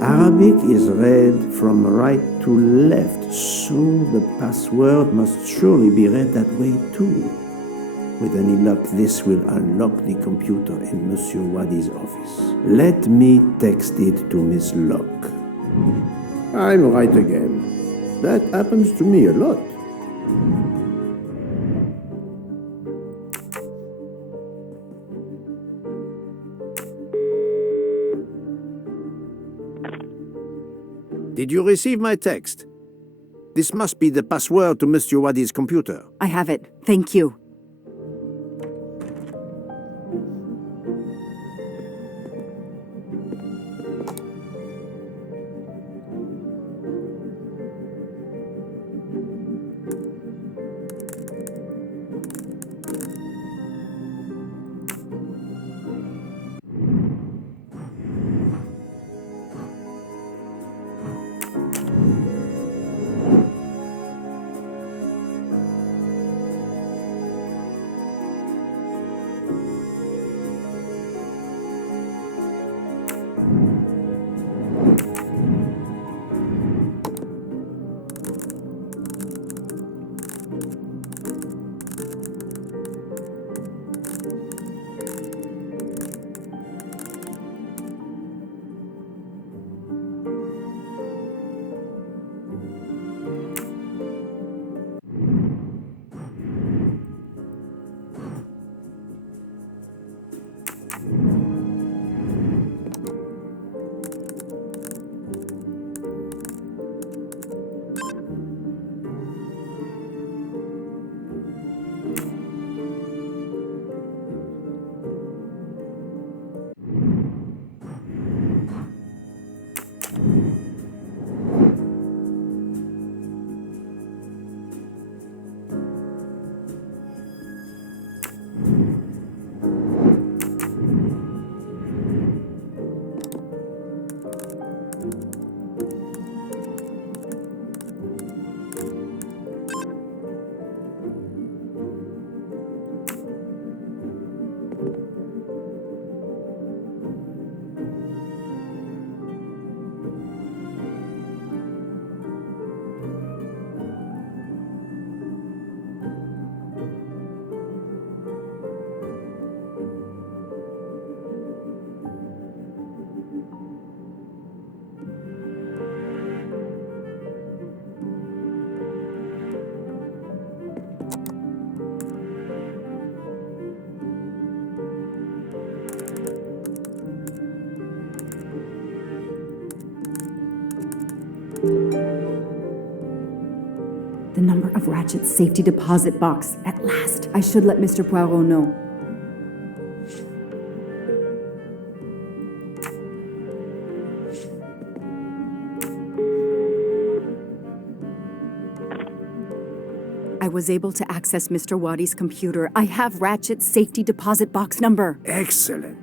Arabic is read from right to left, so the password must surely be read that way too. With any luck, this will unlock the computer in Monsieur Wadi's office. Let me text it to Miss Locke. I'm right again. That happens to me a lot. Did you receive my text? This must be the password to Mr. Wadi's computer. I have it. Thank you. The number of Ratchet's safety deposit box. At last. I should let Mr. Poirot know. I was able to access Mr. Wadi's computer. I have Ratchet's safety deposit box number. Excellent.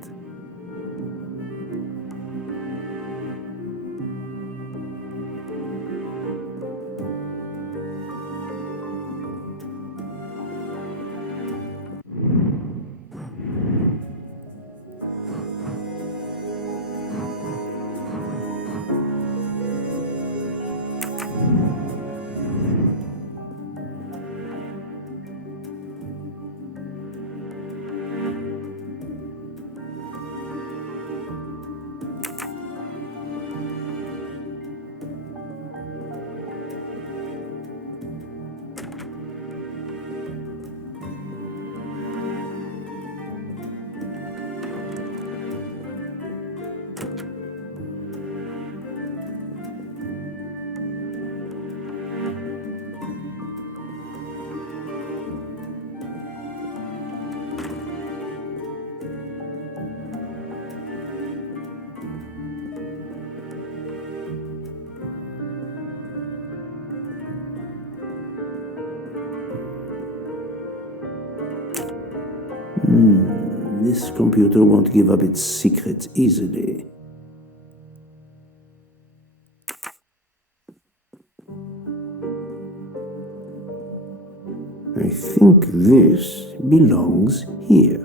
This computer won't give up its secrets easily. I think this belongs here.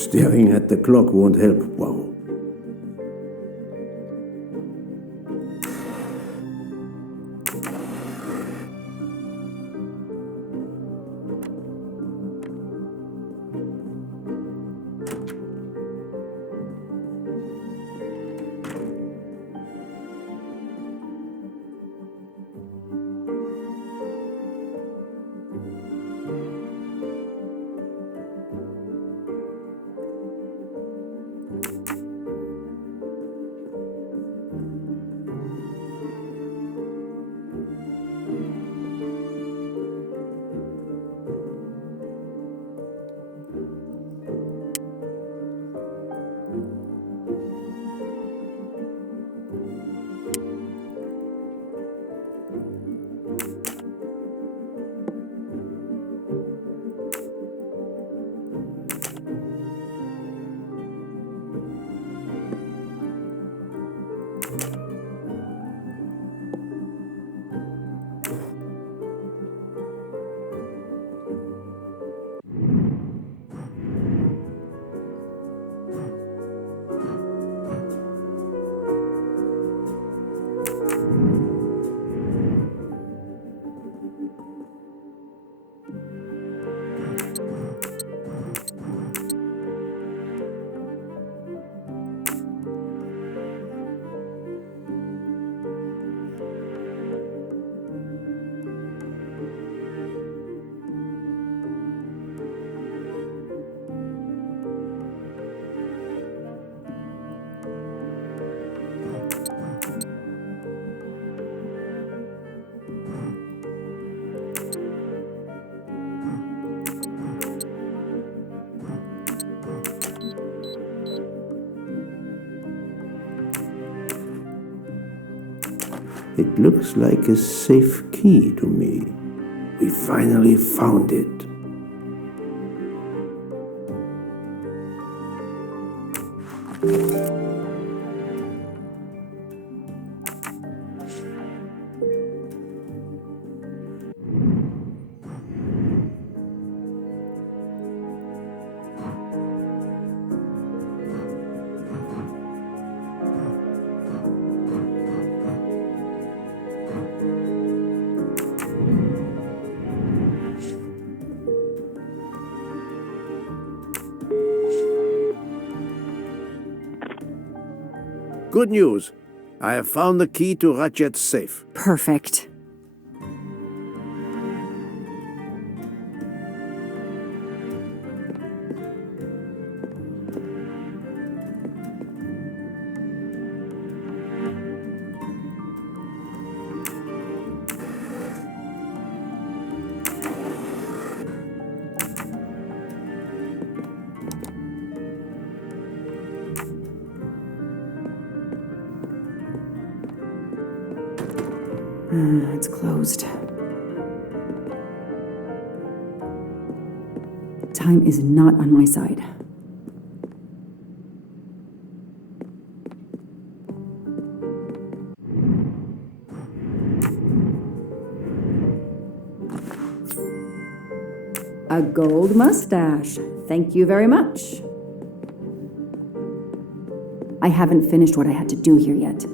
Staring at the clock won't help, Poirot. It looks like a safe key to me. We finally found it. Good news. I have found the key to Ratchet's safe. Perfect. It's closed. Time is not on my side. A gold mustache. Thank you very much. I haven't finished what I had to do here yet.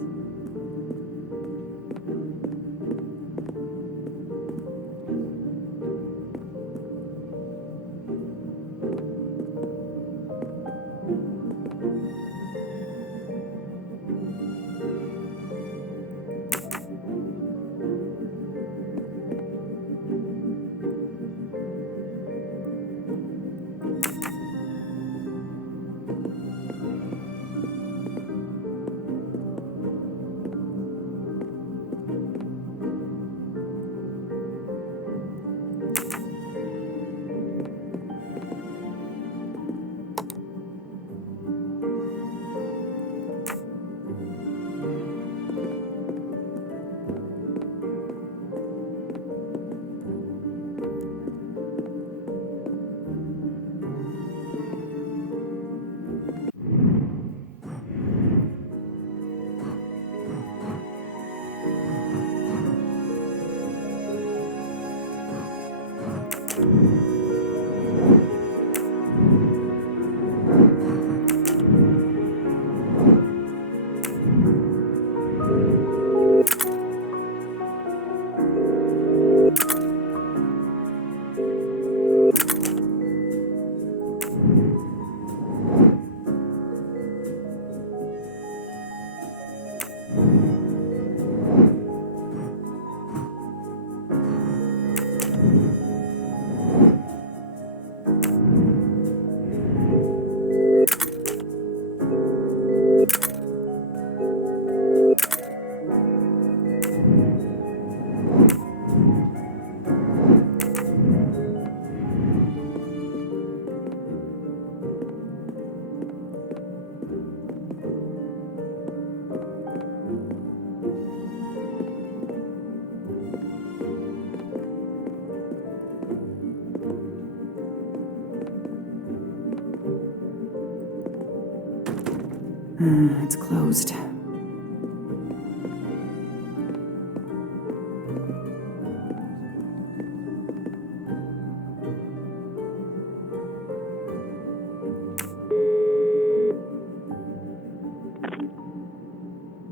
It's closed.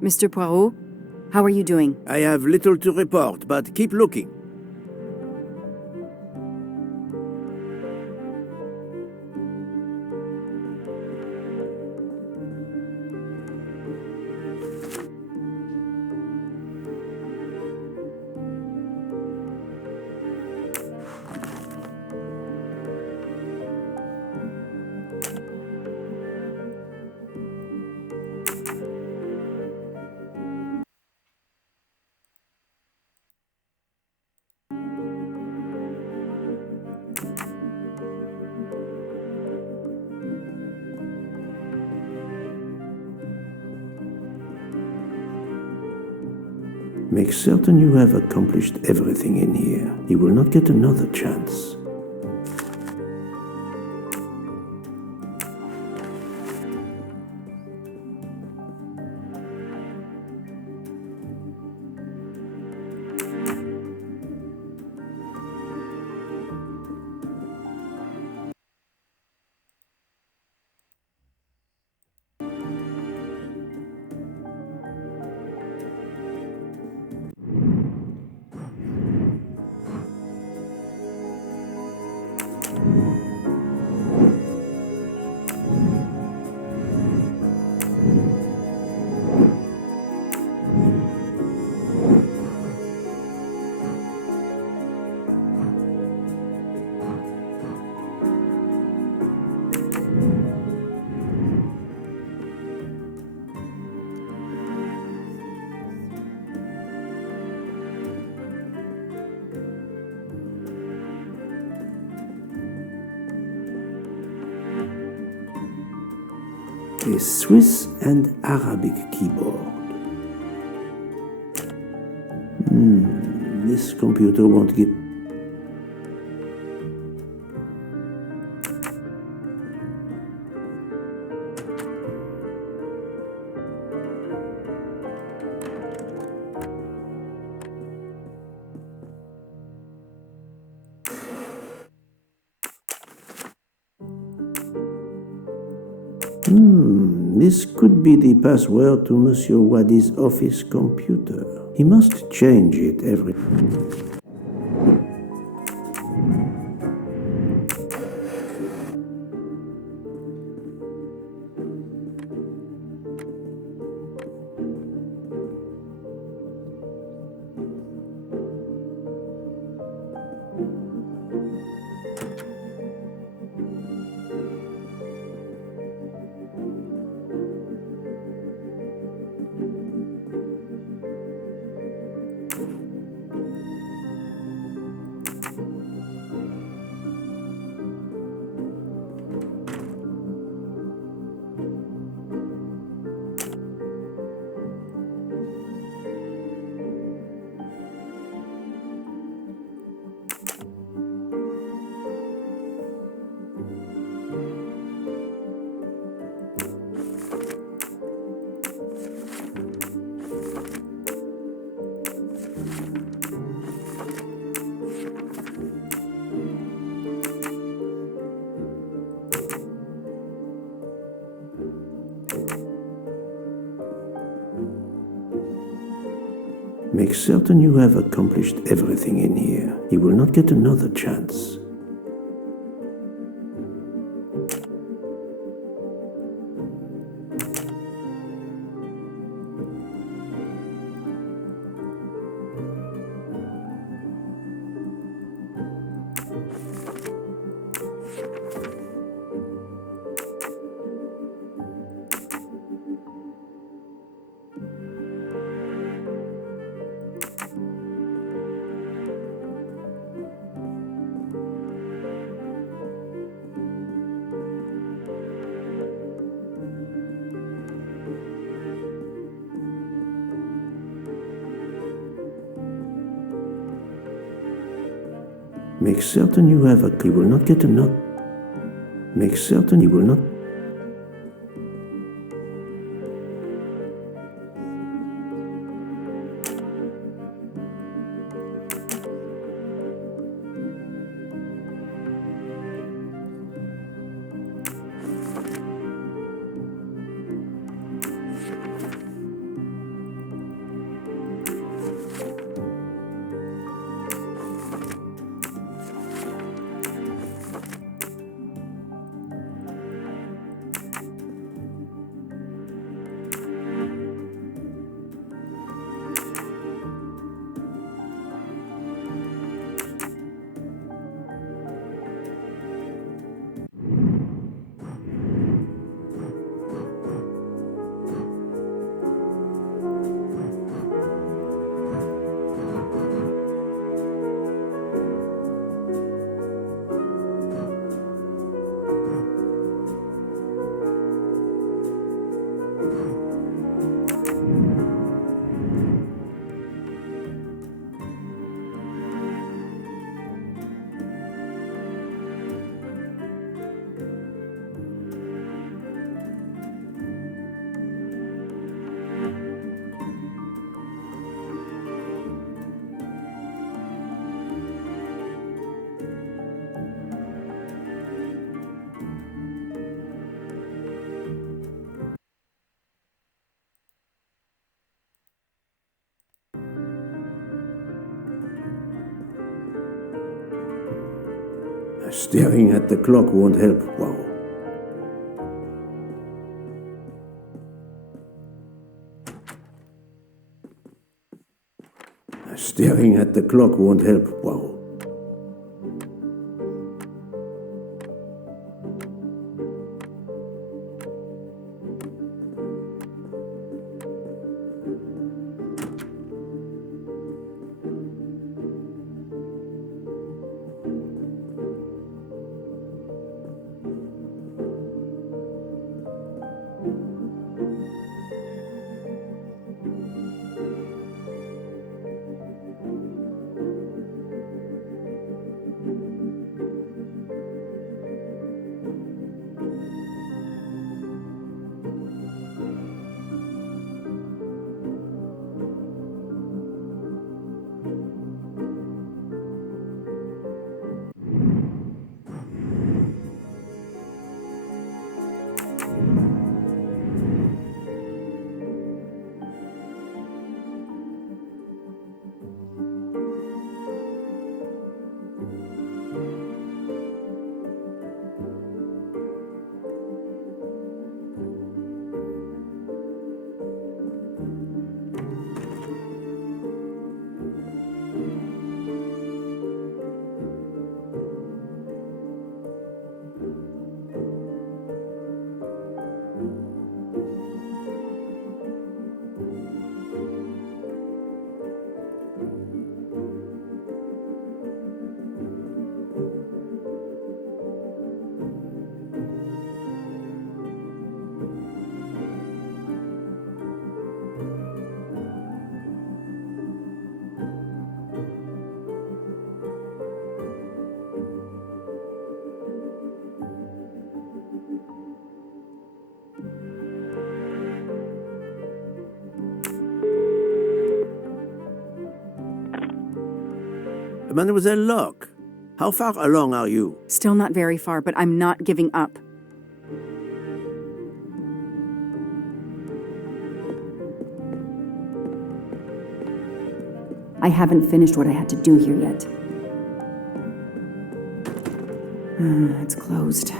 Mr. Poirot, how are you doing? I have little to report, but keep looking. Make certain you have accomplished everything in here. You will not get another chance. A Swiss and Arabic keyboard. This computer won't get... This could be the password to Monsieur Wadi's office computer. He must change it every... Make certain you have accomplished everything in here. You will not get another chance. Make certain you have you will not get another. Make certain you will not. Staring at the clock won't help, Poirot. Staring at the clock won't help, Poirot. Mademoiselle Locke, how far along are you? Still not very far, but I'm not giving up. I haven't finished what I had to do here yet. It's closed.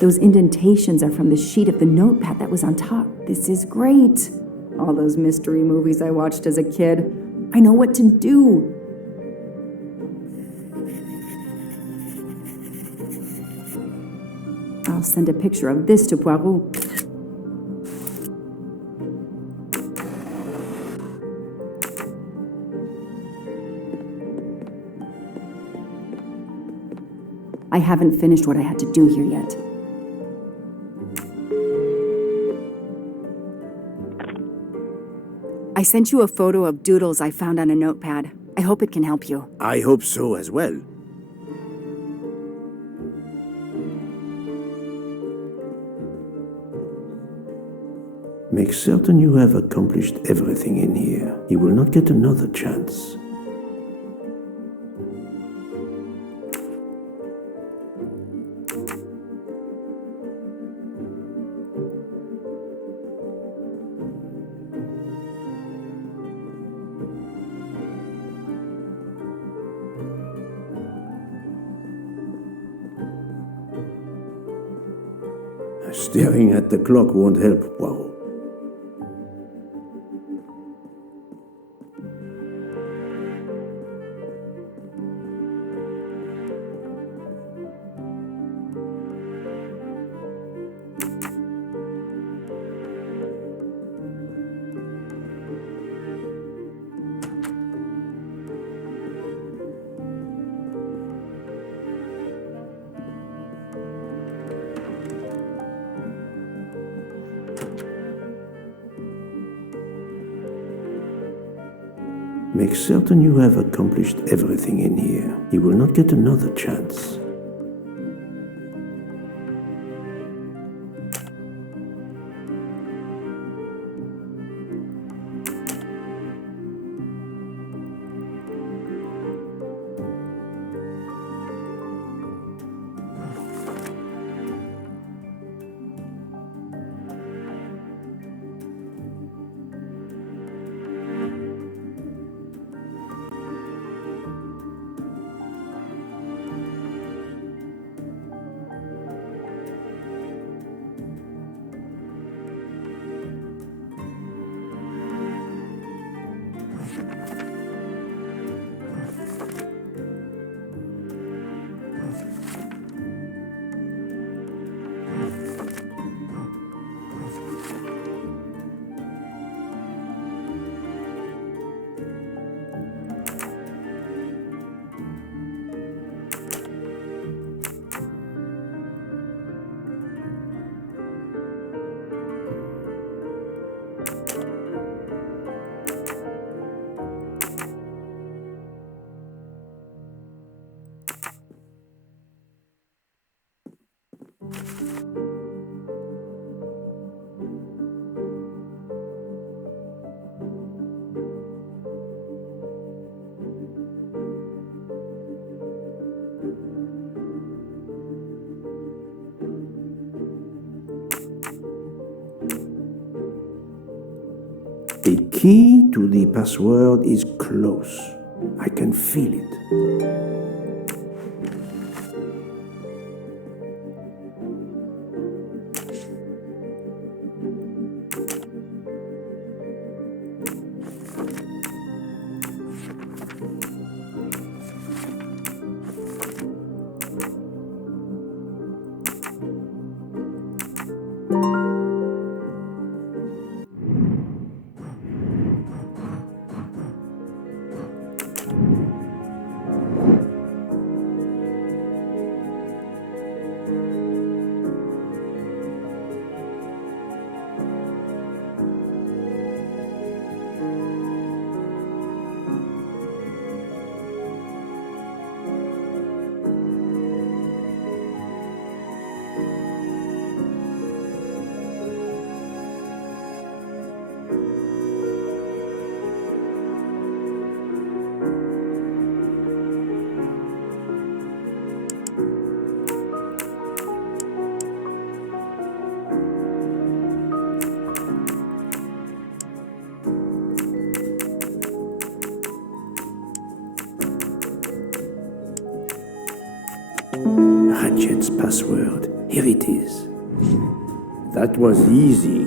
Those indentations are from the sheet of the notepad that was on top. This is great. All those mystery movies I watched as a kid. I know what to do. I'll send a picture of this to Poirot. I haven't finished what I had to do here yet. I sent you a photo of doodles I found on a notepad. I hope it can help you. I hope so as well. Make certain you have accomplished everything in here. You will not get another chance. Staring at the clock won't help, Poirot. Make certain you have accomplished everything in here. You will not get another chance. The key to the password is close. I can feel it. Ratchet's password. Here it is. That was easy.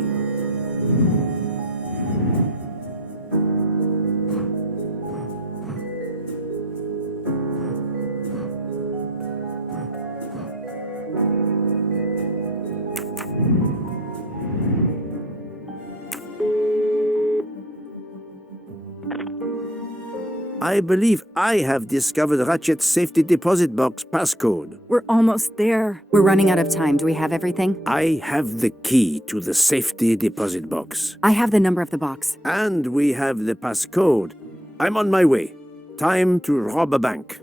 I believe I have discovered Ratchet's safety deposit box passcode. We're almost there. We're running out of time. Do we have everything? I have the key to the safety deposit box. I have the number of the box. And we have the passcode. I'm on my way. Time to rob a bank.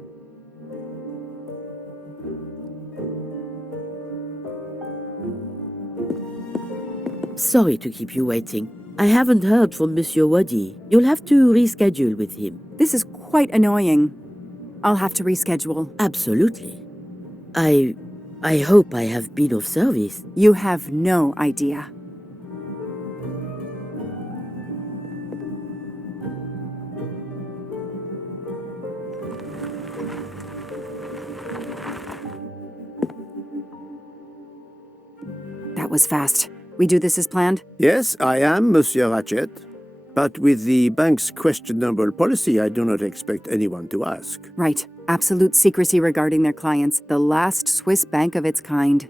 Sorry to keep you waiting. I haven't heard from Monsieur Waddy. You'll have to reschedule with him. This is quite annoying. I'll have to reschedule. Absolutely. I hope I have been of service. You have no idea. That was fast. We do this as planned? Yes, I am, Monsieur Ratchet. But with the bank's questionable policy, I do not expect anyone to ask. Right. Absolute secrecy regarding their clients. The last Swiss bank of its kind.